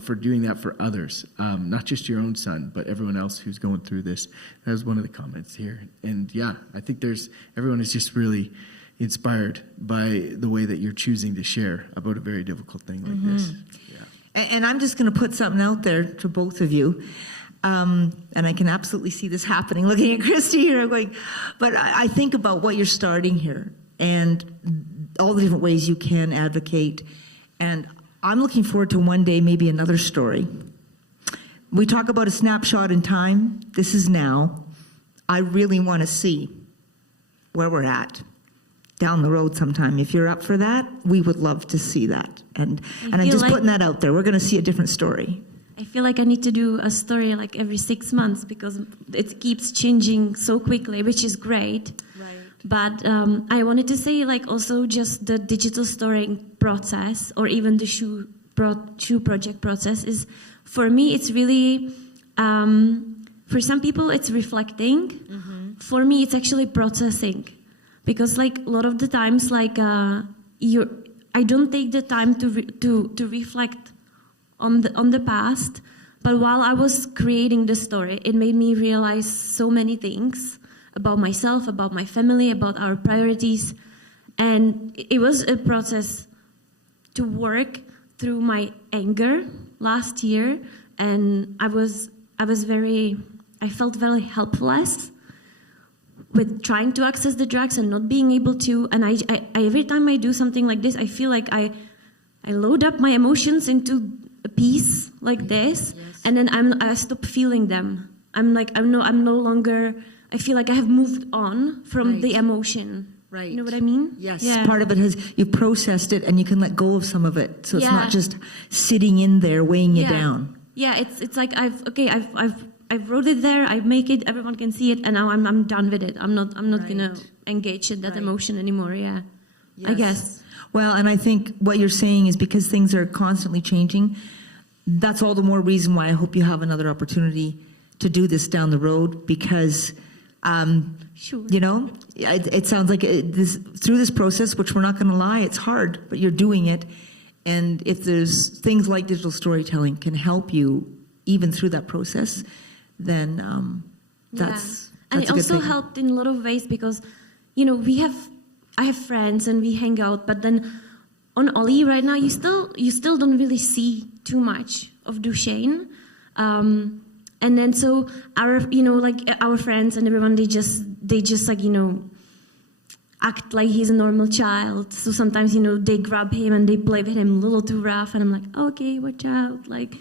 for doing that for others, not just your own son, but everyone else who's going through this. That was one of the comments here. And yeah, I think everyone is just really inspired by the way that you're choosing to share about a very difficult thing like this. Yeah. And I'm just going to put something out there to both of you. And I can absolutely see this happening. Looking at Christy here, I'm going, but I think about what you're starting here and all the different ways you can advocate. And I'm looking forward to one day maybe another story. We talk about a snapshot in time. This is now. I really want to see where we're at down the road sometime. If you're up for that, we would love to see that. And I'm just putting that out there. We're going to see a different story. I feel like I need to do a story like every 6 months because it keeps changing so quickly, which is great. Right. But I wanted to say, like, also just the digital storying process, or even the shoe project process, is, for me, it's really, for some people, it's reflecting. Mm-hmm. For me, it's actually processing. Because, like, a lot of the times, like, I don't take the time to reflect on the past, but while I was creating the story, it made me realize so many things about myself, about my family, about our priorities, and it was a process to work through my anger last year, and I felt very helpless with trying to access the drugs and not being able to. And I every time I do something like this, I feel like I load up my emotions into a peace like this, and then I stop feeling them. I'm no longer. I feel like I have moved on from the emotion. Right. You know what I mean? Yes. Yeah. Part of it you've processed it, and you can let go of some of it. So it's Yeah. not just sitting in there weighing you down. Yeah, it's like I've wrote it there. I make it. Everyone can see it, and now I'm done with it. I'm not gonna engage in that emotion anymore. Yeah, I guess. Well, and I think what you're saying is because things are constantly changing, that's all the more reason why I hope you have another opportunity to do this down the road, because Sure. you know, it sounds like through this process, which we're not going to lie, it's hard, but you're doing it. And if there's things like digital storytelling can help you even through that process, then that's and a it good also thing. helped in a lot of ways because, you know, I have friends and we hang out, but then on Ollie right now, you still don't really see too much of Duchesne. And then so our friends and everyone, they just like, you know, act like he's a normal child. So sometimes, you know, they grab him and they play with him a little too rough, and I'm like, okay, watch out, like,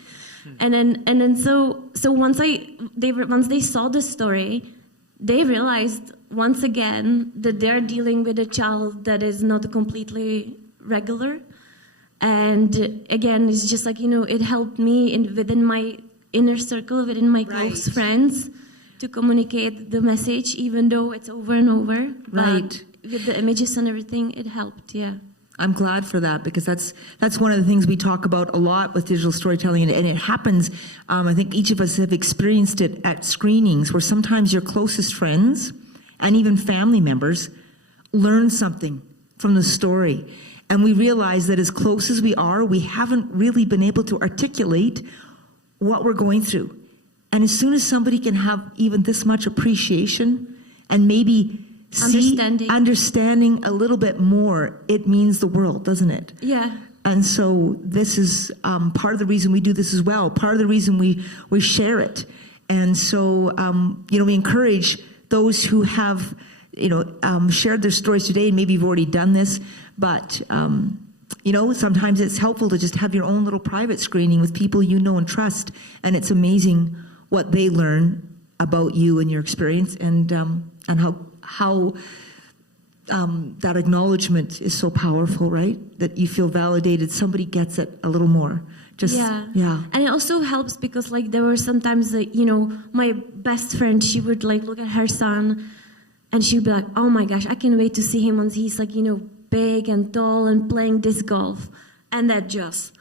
and then so once they saw the story, they realized once again that they're dealing with a child that is not completely regular, and again, it's just like, you know, it helped me within my inner circle, within my close friends, to communicate the message, even though it's over and over. But with the images and everything, it helped, yeah. I'm glad for that, because that's one of the things we talk about a lot with digital storytelling, and it happens. I think each of us have experienced it at screenings where sometimes your closest friends and even family members learn something from the story. And we realize that as close as we are, we haven't really been able to articulate what we're going through. And as soon as somebody can have even this much appreciation and maybe understanding a little bit more, it means the world, doesn't it? Yeah. And so this is part of the reason we do this as well, part of the reason we share it. And so, you know, we encourage those who have, you know, shared their stories today, and maybe you've already done this, but you know, sometimes it's helpful to just have your own little private screening with people you know and trust, and it's amazing what they learn about you and your experience, and how that acknowledgement is so powerful, right? That you feel validated, somebody gets it a little more. Yeah. And it also helps because, like, there were sometimes that, you know, my best friend, she would like look at her son and she'd be like, oh my gosh, I can't wait to see him once he's like, you know, big and tall and playing disc golf. And that just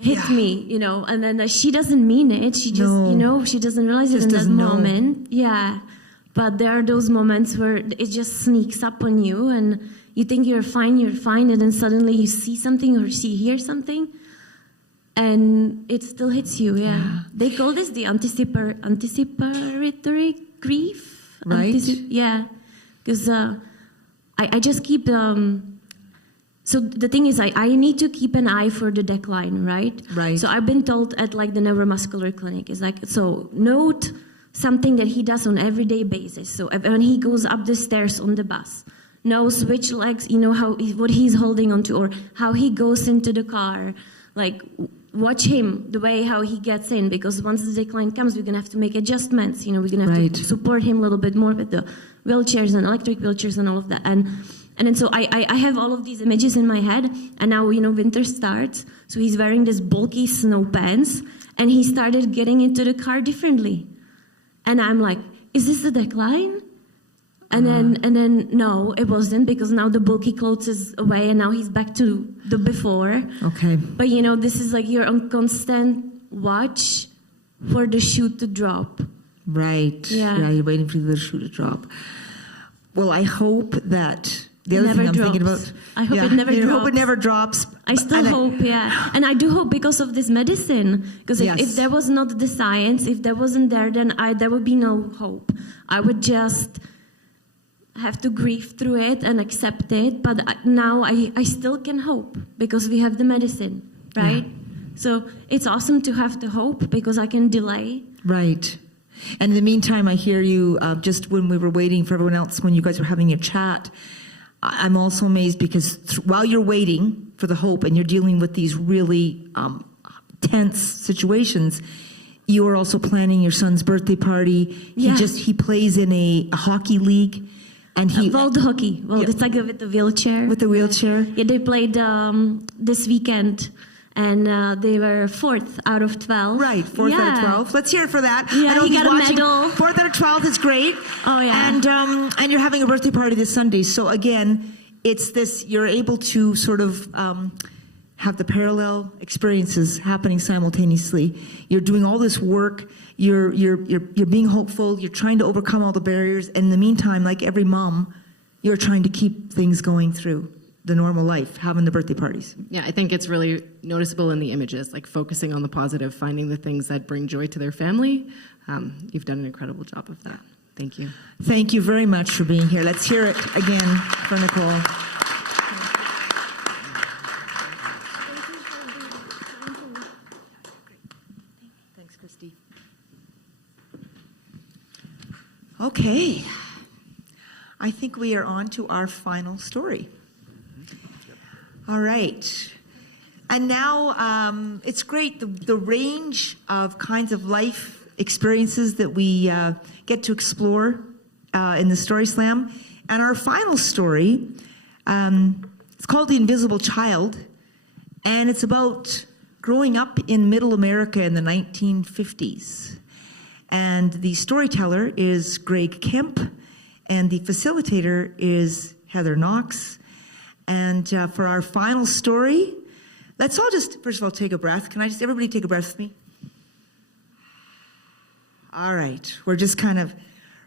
hit me, you know, and then she doesn't mean it. She just, you know, she doesn't realize it in that moment. Yeah. But there are those moments where it just sneaks up on you and you think you're fine, and then suddenly you see something or hear something and it still hits you, yeah. They call this the anticipatory grief. Right. Yeah. Because I just keep... So the thing is, I need to keep an eye for the decline, right? Right. So I've been told at like the neuromuscular clinic, is like, so note something that he does on an everyday basis. So when he goes up the stairs on the bus, knows which legs, you know, what he's holding onto, or how he goes into the car. Like, watch him, the way how he gets in, because once the decline comes, we're going to have to make adjustments. You know, we're going to have to support him a little bit more with the wheelchairs and electric wheelchairs and all of that. And then so I have all of these images in my head, and now, you know, winter starts, so he's wearing this bulky snow pants, and he started getting into the car differently. And I'm like, is this the decline? And then no, it wasn't, because now the bulky clothes is away, and now he's back to the before. Okay. But, you know, this is like you're on constant watch for the shoe to drop. Right. Yeah. Yeah, you're waiting for the shoe to drop. Well, I hope that... The other never thing I'm drops. thinking about... I hope it never drops. I hope it never drops. I still hope, yeah. And I do hope because of this medicine. Because if there was not the science, if there wasn't there, then there would be no hope. I would just have to grieve through it and accept it. But now I still can hope because we have the medicine, right? Yeah. So it's awesome to have the hope because I can delay. Right. And in the meantime, I hear you just when we were waiting for everyone else, when you guys were having your chat, I'm also amazed because while you're waiting for the hope and you're dealing with these really tense situations, you are also planning your son's birthday party. He plays in a hockey league. And World hockey. Well, it's like with the wheelchair. With the wheelchair? Yeah, they played this weekend, and they were 4th out of 12. Right, 4th out of 12. Let's hear it for that. Yeah, I know he he's got a watching. medal. 4th out of 12 is great. Oh, yeah. And you're having a birthday party this Sunday. So again, it's this, you're able to sort of have the parallel experiences happening simultaneously. You're doing all this work. You're being hopeful. You're trying to overcome all the barriers. And in the meantime, like every mom, you're trying to keep things going through the normal life, having the birthday parties. Yeah, I think it's really noticeable in the images, like focusing on the positive, finding the things that bring joy to their family. You've done an incredible job of that. Thank you. Thank you very much for being here. Let's hear it again for Nicole. Thanks, Christy. Okay. I think we are on to our final story. All right. And now it's great, the range of kinds of life experiences that we get to explore in the Story Slam. And our final story, it's called The Invisible Child, and it's about growing up in Middle America in the 1950s. And the storyteller is Greg Kemp, and the facilitator is Heather Knox. And for our final story, let's all just, first of all, take a breath. Can I just, everybody take a breath with me? All right, we're just kind of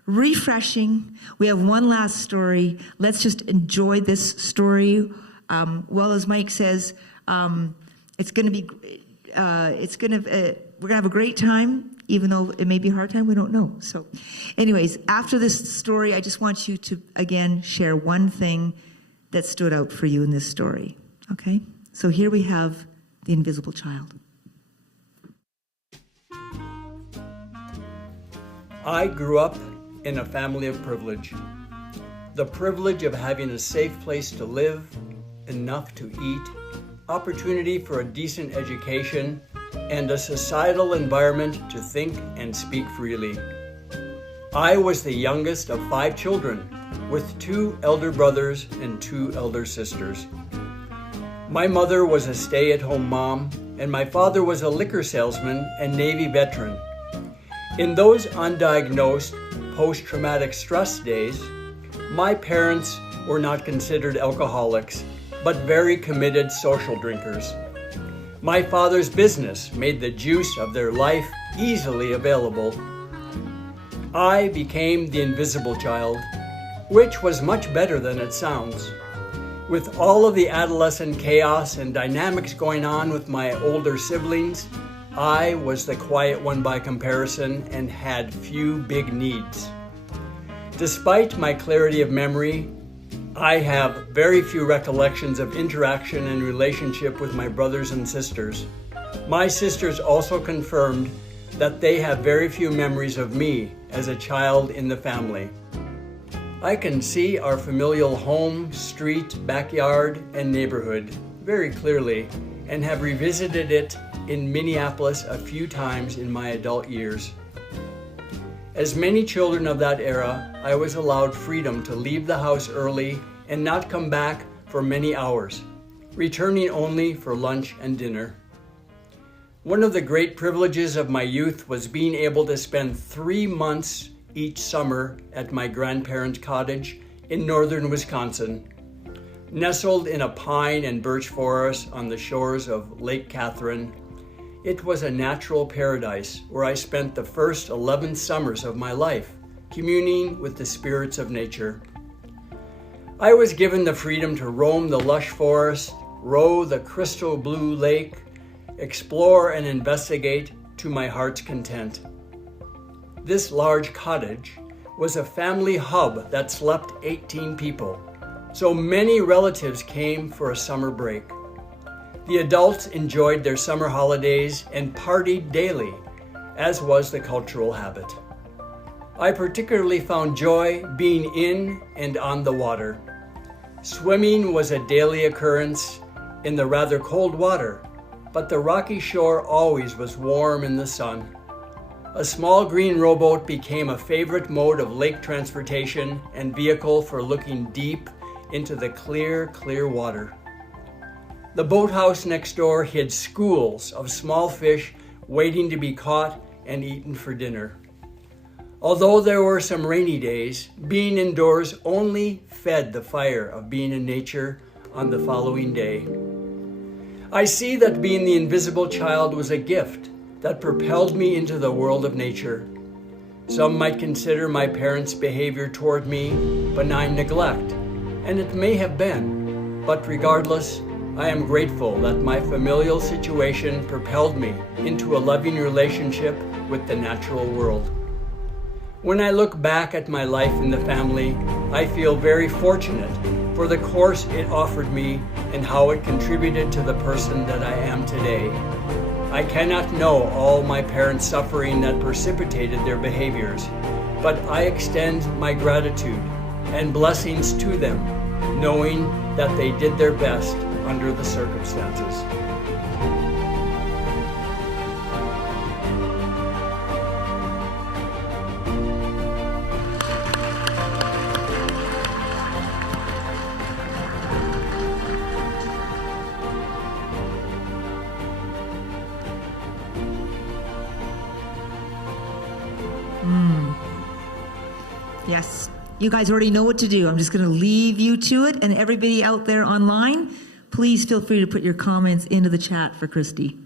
refreshing. We have one last story. Let's just enjoy this story. Well, as Mike says, it's going to be, we're going to have a great time, even though it may be a hard time, we don't know. So anyways, after this story, I just want you to, again, share one thing that stood out for you in this story, okay? So here we have The Invisible Child. I grew up in a family of privilege. The privilege of having a safe place to live, enough to eat, opportunity for a decent education, and a societal environment to think and speak freely. I was the youngest of 5 children, with 2 elder brothers and 2 elder sisters. My mother was a stay-at-home mom, and my father was a liquor salesman and Navy veteran. In those undiagnosed post-traumatic stress days, my parents were not considered alcoholics, but very committed social drinkers. My father's business made the juice of their life easily available. I became the invisible child, which was much better than it sounds. With all of the adolescent chaos and dynamics going on with my older siblings, I was the quiet one by comparison and had few big needs. Despite my clarity of memory, I have very few recollections of interaction and relationship with my brothers and sisters. My sisters also confirmed that they have very few memories of me as a child in the family. I can see our familial home, street, backyard, and neighborhood very clearly and have revisited it in Minneapolis a few times in my adult years. As many children of that era, I was allowed freedom to leave the house early and not come back for many hours, returning only for lunch and dinner. One of the great privileges of my youth was being able to spend 3 months each summer at my grandparents' cottage in northern Wisconsin. Nestled in a pine and birch forest on the shores of Lake Catherine, it was a natural paradise where I spent the first 11 summers of my life, communing with the spirits of nature. I was given the freedom to roam the lush forest, row the crystal blue lake, explore and investigate to my heart's content. This large cottage was a family hub that slept 18 people, so many relatives came for a summer break. The adults enjoyed their summer holidays and partied daily, as was the cultural habit. I particularly found joy being in and on the water. Swimming was a daily occurrence in the rather cold water, but the rocky shore always was warm in the sun. A small green rowboat became a favorite mode of lake transportation and vehicle for looking deep into the clear, clear water. The boathouse next door hid schools of small fish waiting to be caught and eaten for dinner. Although there were some rainy days, being indoors only fed the fire of being in nature on the following day. I see that being the invisible child was a gift that propelled me into the world of nature. Some might consider my parents' behavior toward me benign neglect, and it may have been, but regardless, I am grateful that my familial situation propelled me into a loving relationship with the natural world. When I look back at my life in the family, I feel very fortunate for the course it offered me and how it contributed to the person that I am today. I cannot know all my parents' suffering that precipitated their behaviors, but I extend my gratitude and blessings to them, knowing that they did their best under the circumstances. Yes, you guys already know what to do. I'm just going to leave you to it. And everybody out there online, please feel free to put your comments into the chat for Christy.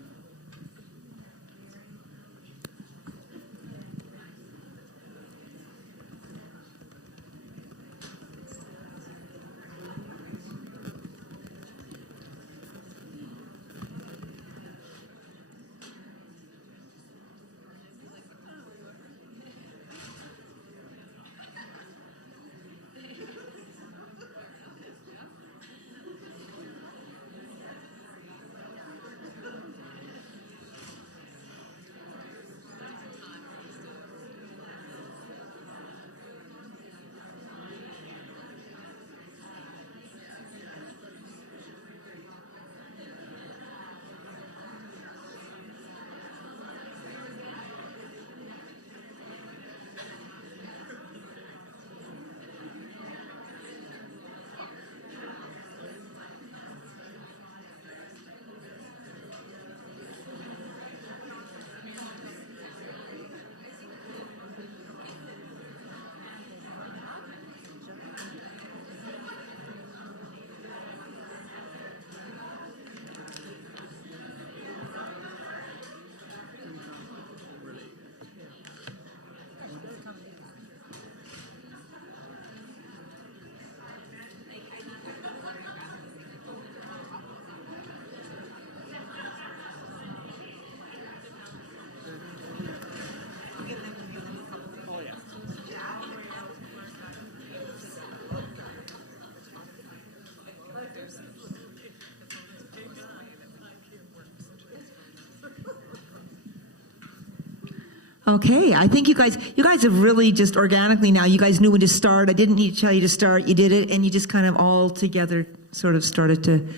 Okay, I think you guys have really just organically now, you guys knew when to start. I didn't need to tell you to start. You did it, and you just kind of all together sort of started to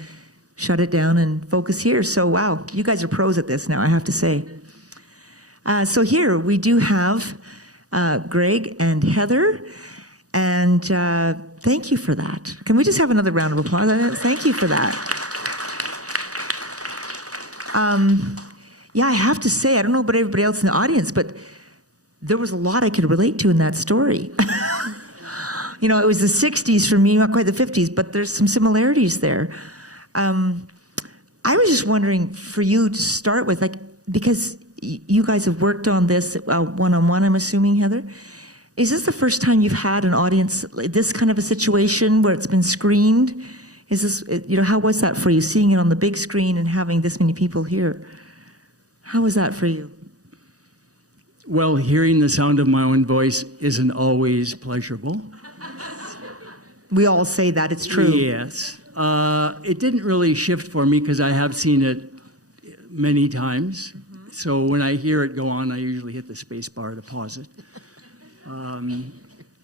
shut it down and focus here. So, wow, you guys are pros at this now, I have to say. So here we do have Greg and Heather, and thank you for that. Can we just have another round of applause? Thank you for that. Yeah, I have to say, I don't know about everybody else in the audience, but there was a lot I could relate to in that story. You know, it was the 60s for me, not quite the 50s, but there's some similarities there. I was just wondering for you to start with, like, because you guys have worked on this one-on-one, I'm assuming, Heather. Is this the first time you've had an audience, this kind of a situation where it's been screened? Is this, you know, how was that for you, seeing it on the big screen and having this many people here? How was that for you? Well, hearing the sound of my own voice isn't always pleasurable. We all say that, it's true. Yes. It didn't really shift for me because I have seen it many times. Mm-hmm. So when I hear it go on, I usually hit the space bar to pause it.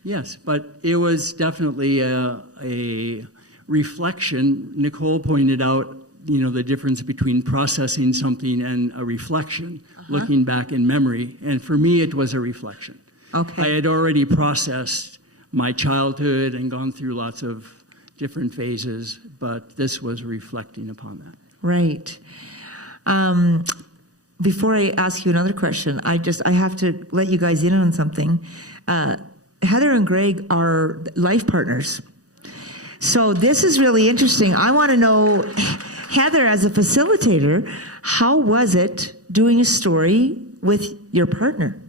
Yes, but it was definitely a reflection. Nicole pointed out the difference between processing something and a reflection, looking back in memory. And for me, it was a reflection. Okay. I had already processed my childhood and gone through lots of different phases, but this was reflecting upon that. Right. Before I ask you another question, I have to let you guys in on something. Heather and Greg are life partners. So this is really interesting. I want to know, Heather, as a facilitator, how was it doing a story with your partner?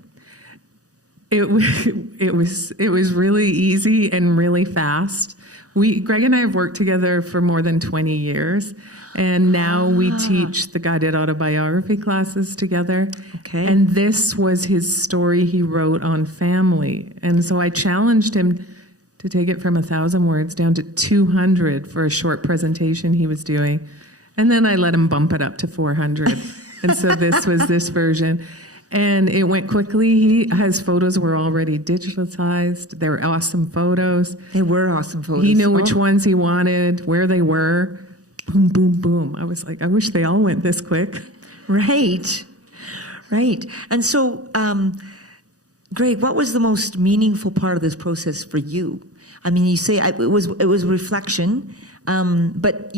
It was really easy and really fast. Greg and I have worked together for more than 20 years, and now we teach the guided autobiography classes together. Okay. And this was his story he wrote on family. And so I challenged him to take it from 1,000 words down to 200 for a short presentation he was doing. And then I let him bump it up to 400. And so this was this version. And it went quickly. His photos were already digitalized. They were awesome photos. They were awesome photos. He knew which ones he wanted, where they were. Boom, boom, boom. I was like, I wish they all went this quick. Right. And so, Greg, what was the most meaningful part of this process for you? I mean, you say it was reflection, but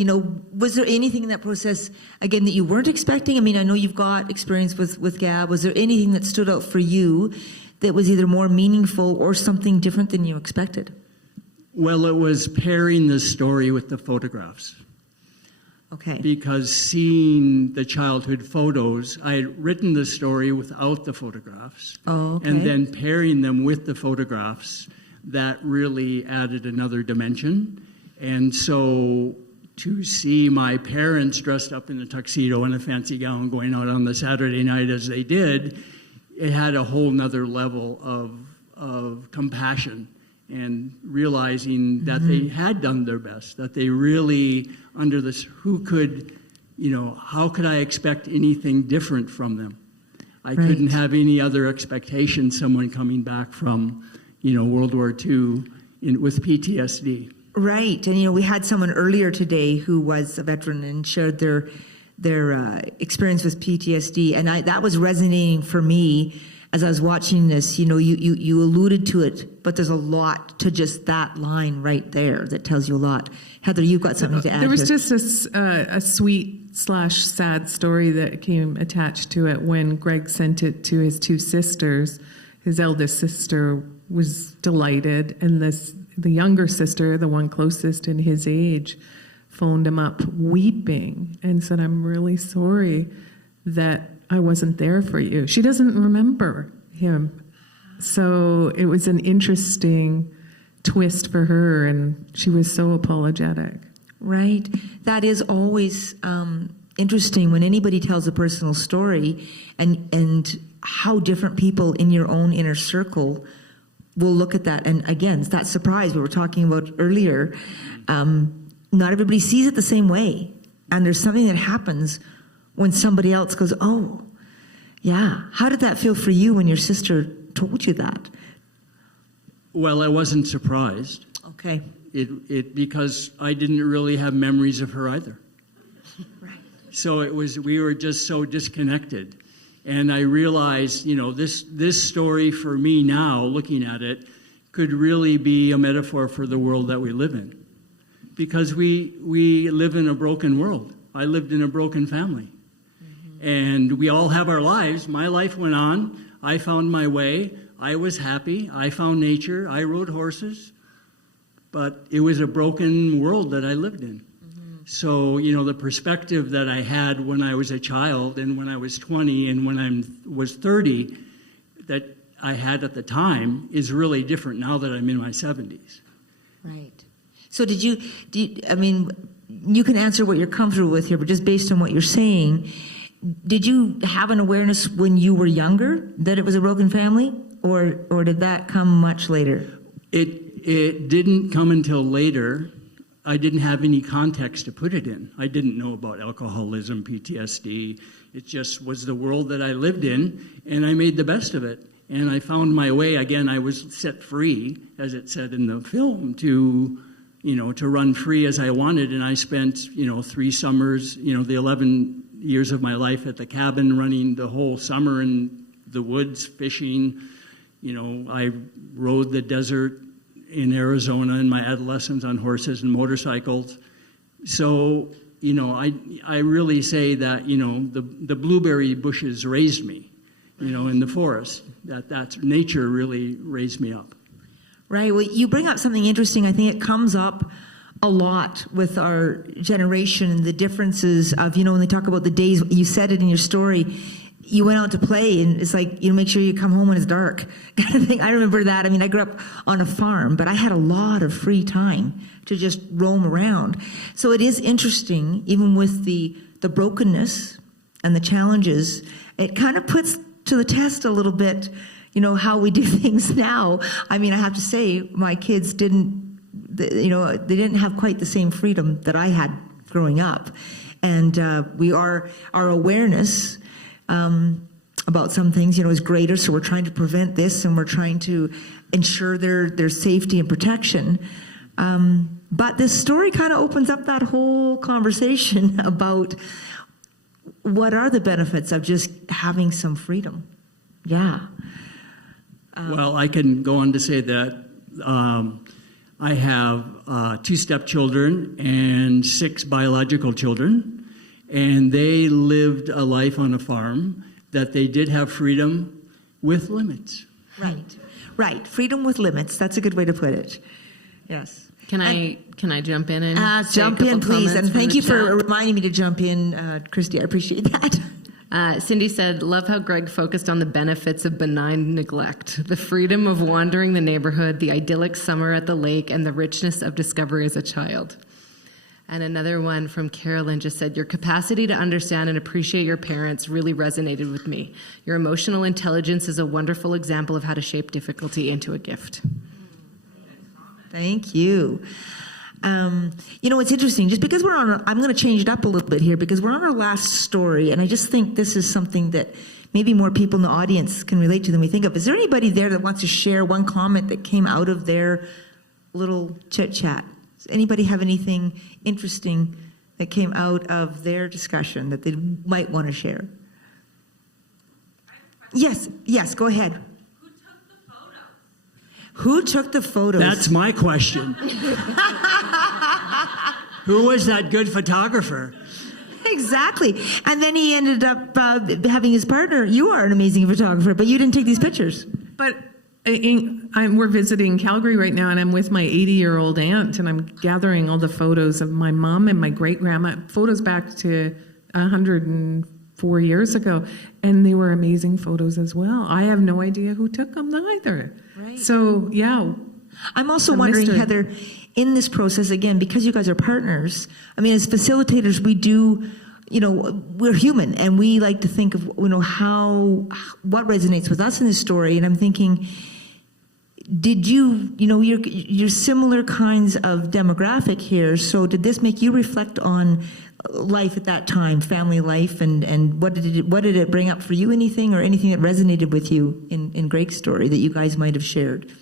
was there anything in that process again that you weren't expecting? I mean, I know you've got experience with Gab. Was there anything that stood out for you that was either more meaningful or something different than you expected? Well, it was pairing the story with the photographs. Okay. Because seeing the childhood photos, I had written the story without the photographs. Oh, okay. And then pairing them with the photographs, that really added another dimension. And so to see my parents dressed up in a tuxedo and a fancy gown going out on the Saturday night as they did, it had a whole nother level of compassion and realizing that they had done their best, that they really, under this, how could I expect anything different from them? I couldn't have any other expectation, someone coming back from, World War II with PTSD. Right. And, we had someone earlier today who was a veteran and shared their experience with PTSD. And that was resonating for me as I was watching this. You alluded to it, but there's a lot to just that line right there that tells you a lot. Heather, you've got something to add. There was just a sweet/sad story that came attached to it when Greg sent it to his two sisters. His eldest sister was delighted, and the younger sister, the one closest in his age, phoned him up weeping and said, "I'm really sorry that I wasn't there for you." She doesn't remember him. So it was an interesting twist for her, and she was so apologetic. Right. That is always interesting when anybody tells a personal story, and how different people in your own inner circle will look at that. And again, it's that surprise we were talking about earlier. Not everybody sees it the same way. And there's something that happens when somebody else goes, "Oh, yeah." How did that feel for you when your sister told you that? Well, I wasn't surprised. Okay. Because I didn't really have memories of her either. Right. So we were just so disconnected. And I realized, this story for me now, looking at it, could really be a metaphor for the world that we live in. Because we live in a broken world. I lived in a broken family. And we all have our lives. My life went on. I found my way. I was happy. I found nature. I rode horses. But it was a broken world that I lived in. So, the perspective that I had when I was a child and when I was 20 and when I was 30 that I had at the time is really different now that I'm in my 70s. Right. So you can answer what you're comfortable with here, but just based on what you're saying, did you have an awareness when you were younger that it was a broken family, or did that come much later? It didn't come until later. I didn't have any context to put it in. I didn't know about alcoholism, PTSD. It just was the world that I lived in, and I made the best of it. And I found my way. Again, I was set free, as it said in the film, to to run free as I wanted. And I spent, 3 summers, the 11 years of my life at the cabin, running the whole summer in the woods, fishing. I rode the desert in Arizona in my adolescence on horses and motorcycles. So, I really say that, the blueberry bushes raised me, in the forest. That's nature really raised me up. Right. Well, you bring up something interesting. I think it comes up a lot with our generation and the differences of, when they talk about the days, you said it in your story, you went out to play and it's like, make sure you come home when it's dark kind of thing. I remember that. I mean, I grew up on a farm, but I had a lot of free time to just roam around. So it is interesting, even with the brokenness and the challenges, it kind of puts to the test a little bit, how we do things now. I mean, I have to say, my kids didn't, they didn't have quite the same freedom that I had growing up. And our awareness about some things, is greater. So we're trying to prevent this and we're trying to ensure their safety and protection. But this story kind of opens up that whole conversation about what are the benefits of just having some freedom. Yeah. Well, I can go on to say that I have 2 stepchildren and 6 biological children, and they lived a life on a farm that they did have freedom with limits. Right. Freedom with limits. That's a good way to put it. Yes. Can I jump in and jump in, please? And thank you for reminding me to jump in, Christy. I appreciate that. Cindy said, love how Greg focused on the benefits of benign neglect, the freedom of wandering the neighborhood, the idyllic summer at the lake, and the richness of discovery as a child. And another one from Carolyn just said, your capacity to understand and appreciate your parents really resonated with me. Your emotional intelligence is a wonderful example of how to shape difficulty into a gift. Thank you. It's interesting, just because I'm going to change it up a little bit here because we're on our last story, and I just think this is something that maybe more people in the audience can relate to than we think of. Is there anybody there that wants to share one comment that came out of their little chit-chat? Does anybody have anything interesting that came out of their discussion that they might want to share? Yes, go ahead. Who took the photos? That's my question. Who was that good photographer? Exactly. And then he ended up having his partner. You are an amazing photographer, but you didn't take these pictures. But we're visiting Calgary right now, and I'm with my 80-year-old aunt, and I'm gathering all the photos of my mom and my great-grandma, photos back to 104 years ago, and they were amazing photos as well. I have no idea who took them either. Right. So, yeah. I'm also wondering, Heather, in this process, again, because you guys are partners, I mean, as facilitators, we do, we're human, and we like to think of, what resonates with us in this story, and I'm thinking, did you, you're similar kinds of demographic here, so did this make you reflect on life at that time, family life, and what did it bring up for you, anything that resonated with you in Greg's story that you guys might have shared?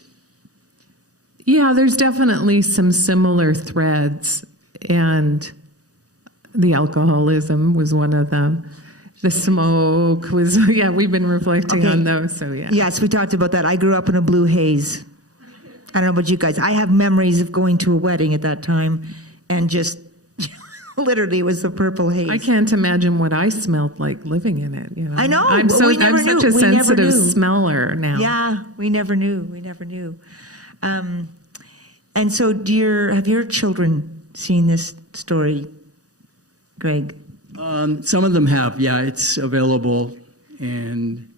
Yeah, there's definitely some similar threads, and the alcoholism was one of them. The smoke was, we've been reflecting on those, so yeah. Yes, we talked about that. I grew up in a blue haze. I don't know about you guys. I have memories of going to a wedding at that time, and just literally it was the purple haze. I can't imagine what I smelled like living in it. I know. I'm such a sensitive smeller now. Yeah, we never knew. And so, have your children seen this story, Greg? Some of them have. Yeah, it's available, and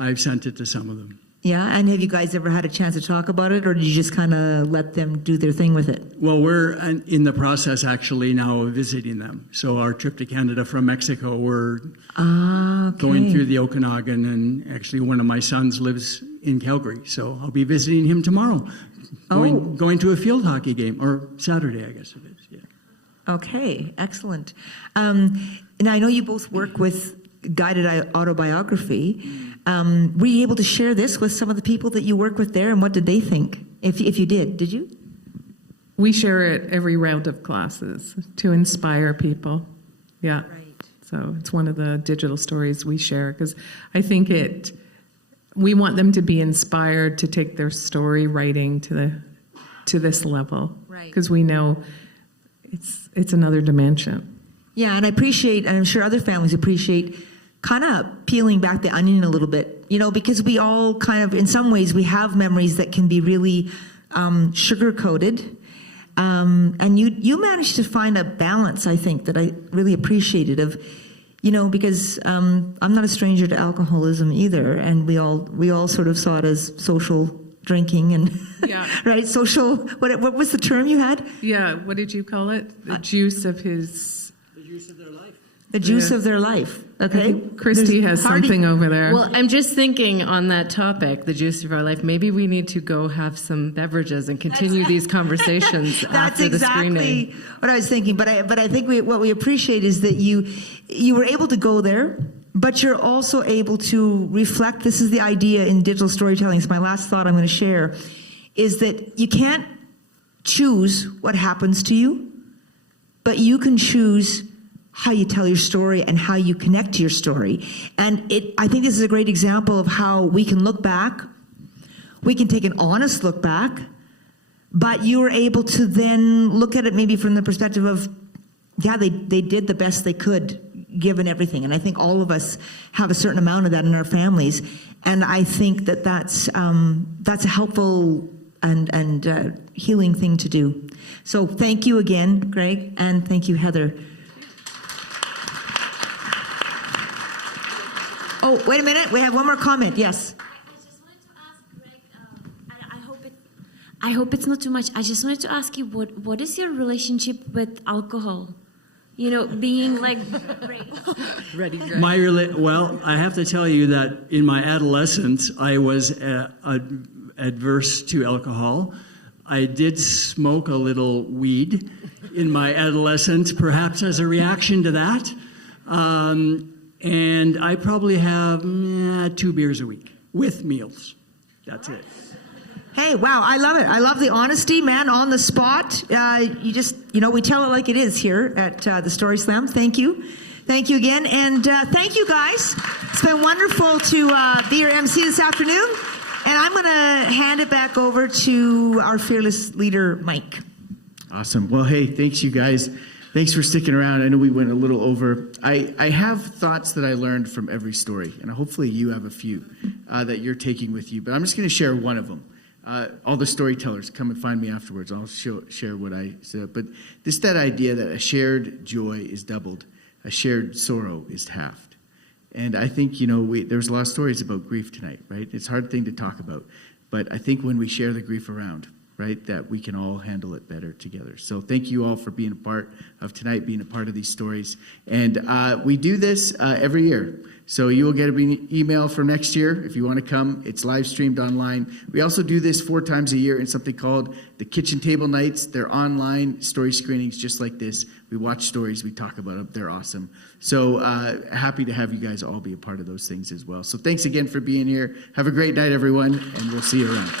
I've sent it to some of them. Yeah, and have you guys ever had a chance to talk about it, or did you just kind of let them do their thing with it? Well, we're in the process actually now of visiting them. So our trip to Canada from Mexico, we're going through the Okanagan, and actually one of my sons lives in Calgary, so I'll be visiting him tomorrow. Going to a field hockey game, or Saturday, I guess it is. Yeah. Okay, excellent. And I know you both work with guided autobiography. Were you able to share this with some of the people that you work with there, and what did they think? If you did you? we share it every round of classes to inspire people. Yeah. Right. So it's one of the digital stories we share because I think we want them to be inspired to take their story writing to this level. Right. Because we know it's another dimension. Yeah, and I appreciate, and I'm sure other families appreciate, kind of peeling back the onion a little bit, because we all kind of, in some ways, we have memories that can be really sugar-coated. And you managed to find a balance, I think, that I really appreciated of, because I'm not a stranger to alcoholism either, and we all sort of saw it as social drinking and right, social. What was the term you had? Yeah, what did you call it? The juice of his. The juice of their life. The juice of their life. Okay, Christy has something over there. Well, I'm just thinking on that topic, the juice of our life. Maybe we need to go have some beverages and continue these conversations after the screening. That's exactly what I was thinking. But I think what we appreciate is that you were able to go there, but you're also able to reflect. This is the idea in digital storytelling. It's my last thought I'm going to share, is that you can't choose what happens to you, but you can choose how you tell your story and how you connect to your story. And I think this is a great example of how we can look back, we can take an honest look back, but you were able to then look at it maybe from the perspective of, they did the best they could given everything. And I think all of us have a certain amount of that in our families. And I think that's a helpful and healing thing to do. So thank you again, Greg, and thank you, Heather. Oh, wait a minute. We have one more comment. Yes. I just wanted to ask Greg, I hope it's not too much. I just wanted to ask you, what is your relationship with alcohol? Being like ready. Greg. Well, I have to tell you that in my adolescence, I was adverse to alcohol. I did smoke a little weed in my adolescence, perhaps as a reaction to that. And I probably have 2 beers a week with meals. That's it. Hey, wow, I love it. I love the honesty, man, on the spot. We tell it like it is here at the Story Slam. Thank you. Thank you again. And thank you, guys. It's been wonderful to be your MC this afternoon. And I'm going to hand it back over to our fearless leader, Mike. Awesome. Well, hey, thanks, you guys. Thanks for sticking around. I know we went a little over. I have thoughts that I learned from every story, and hopefully you have a few that you're taking with you. But I'm just going to share one of them. All the storytellers, come and find me afterwards. I'll share what I said. But that idea that a shared joy is doubled, a shared sorrow is halved. And I think, there's a lot of stories about grief tonight, right? It's a hard thing to talk about. But I think when we share the grief around, right, that we can all handle it better together. So thank you all for being a part of tonight, being a part of these stories. And we do this every year. So you will get an email for next year if you want to come. It's live streamed online. We also do this 4 times a year in something called the Kitchen Table Nights. They're online story screenings just like this. We watch stories. We talk about them. They're awesome. So happy to have you guys all be a part of those things as well. So thanks again for being here. Have a great night, everyone, and we'll see you around.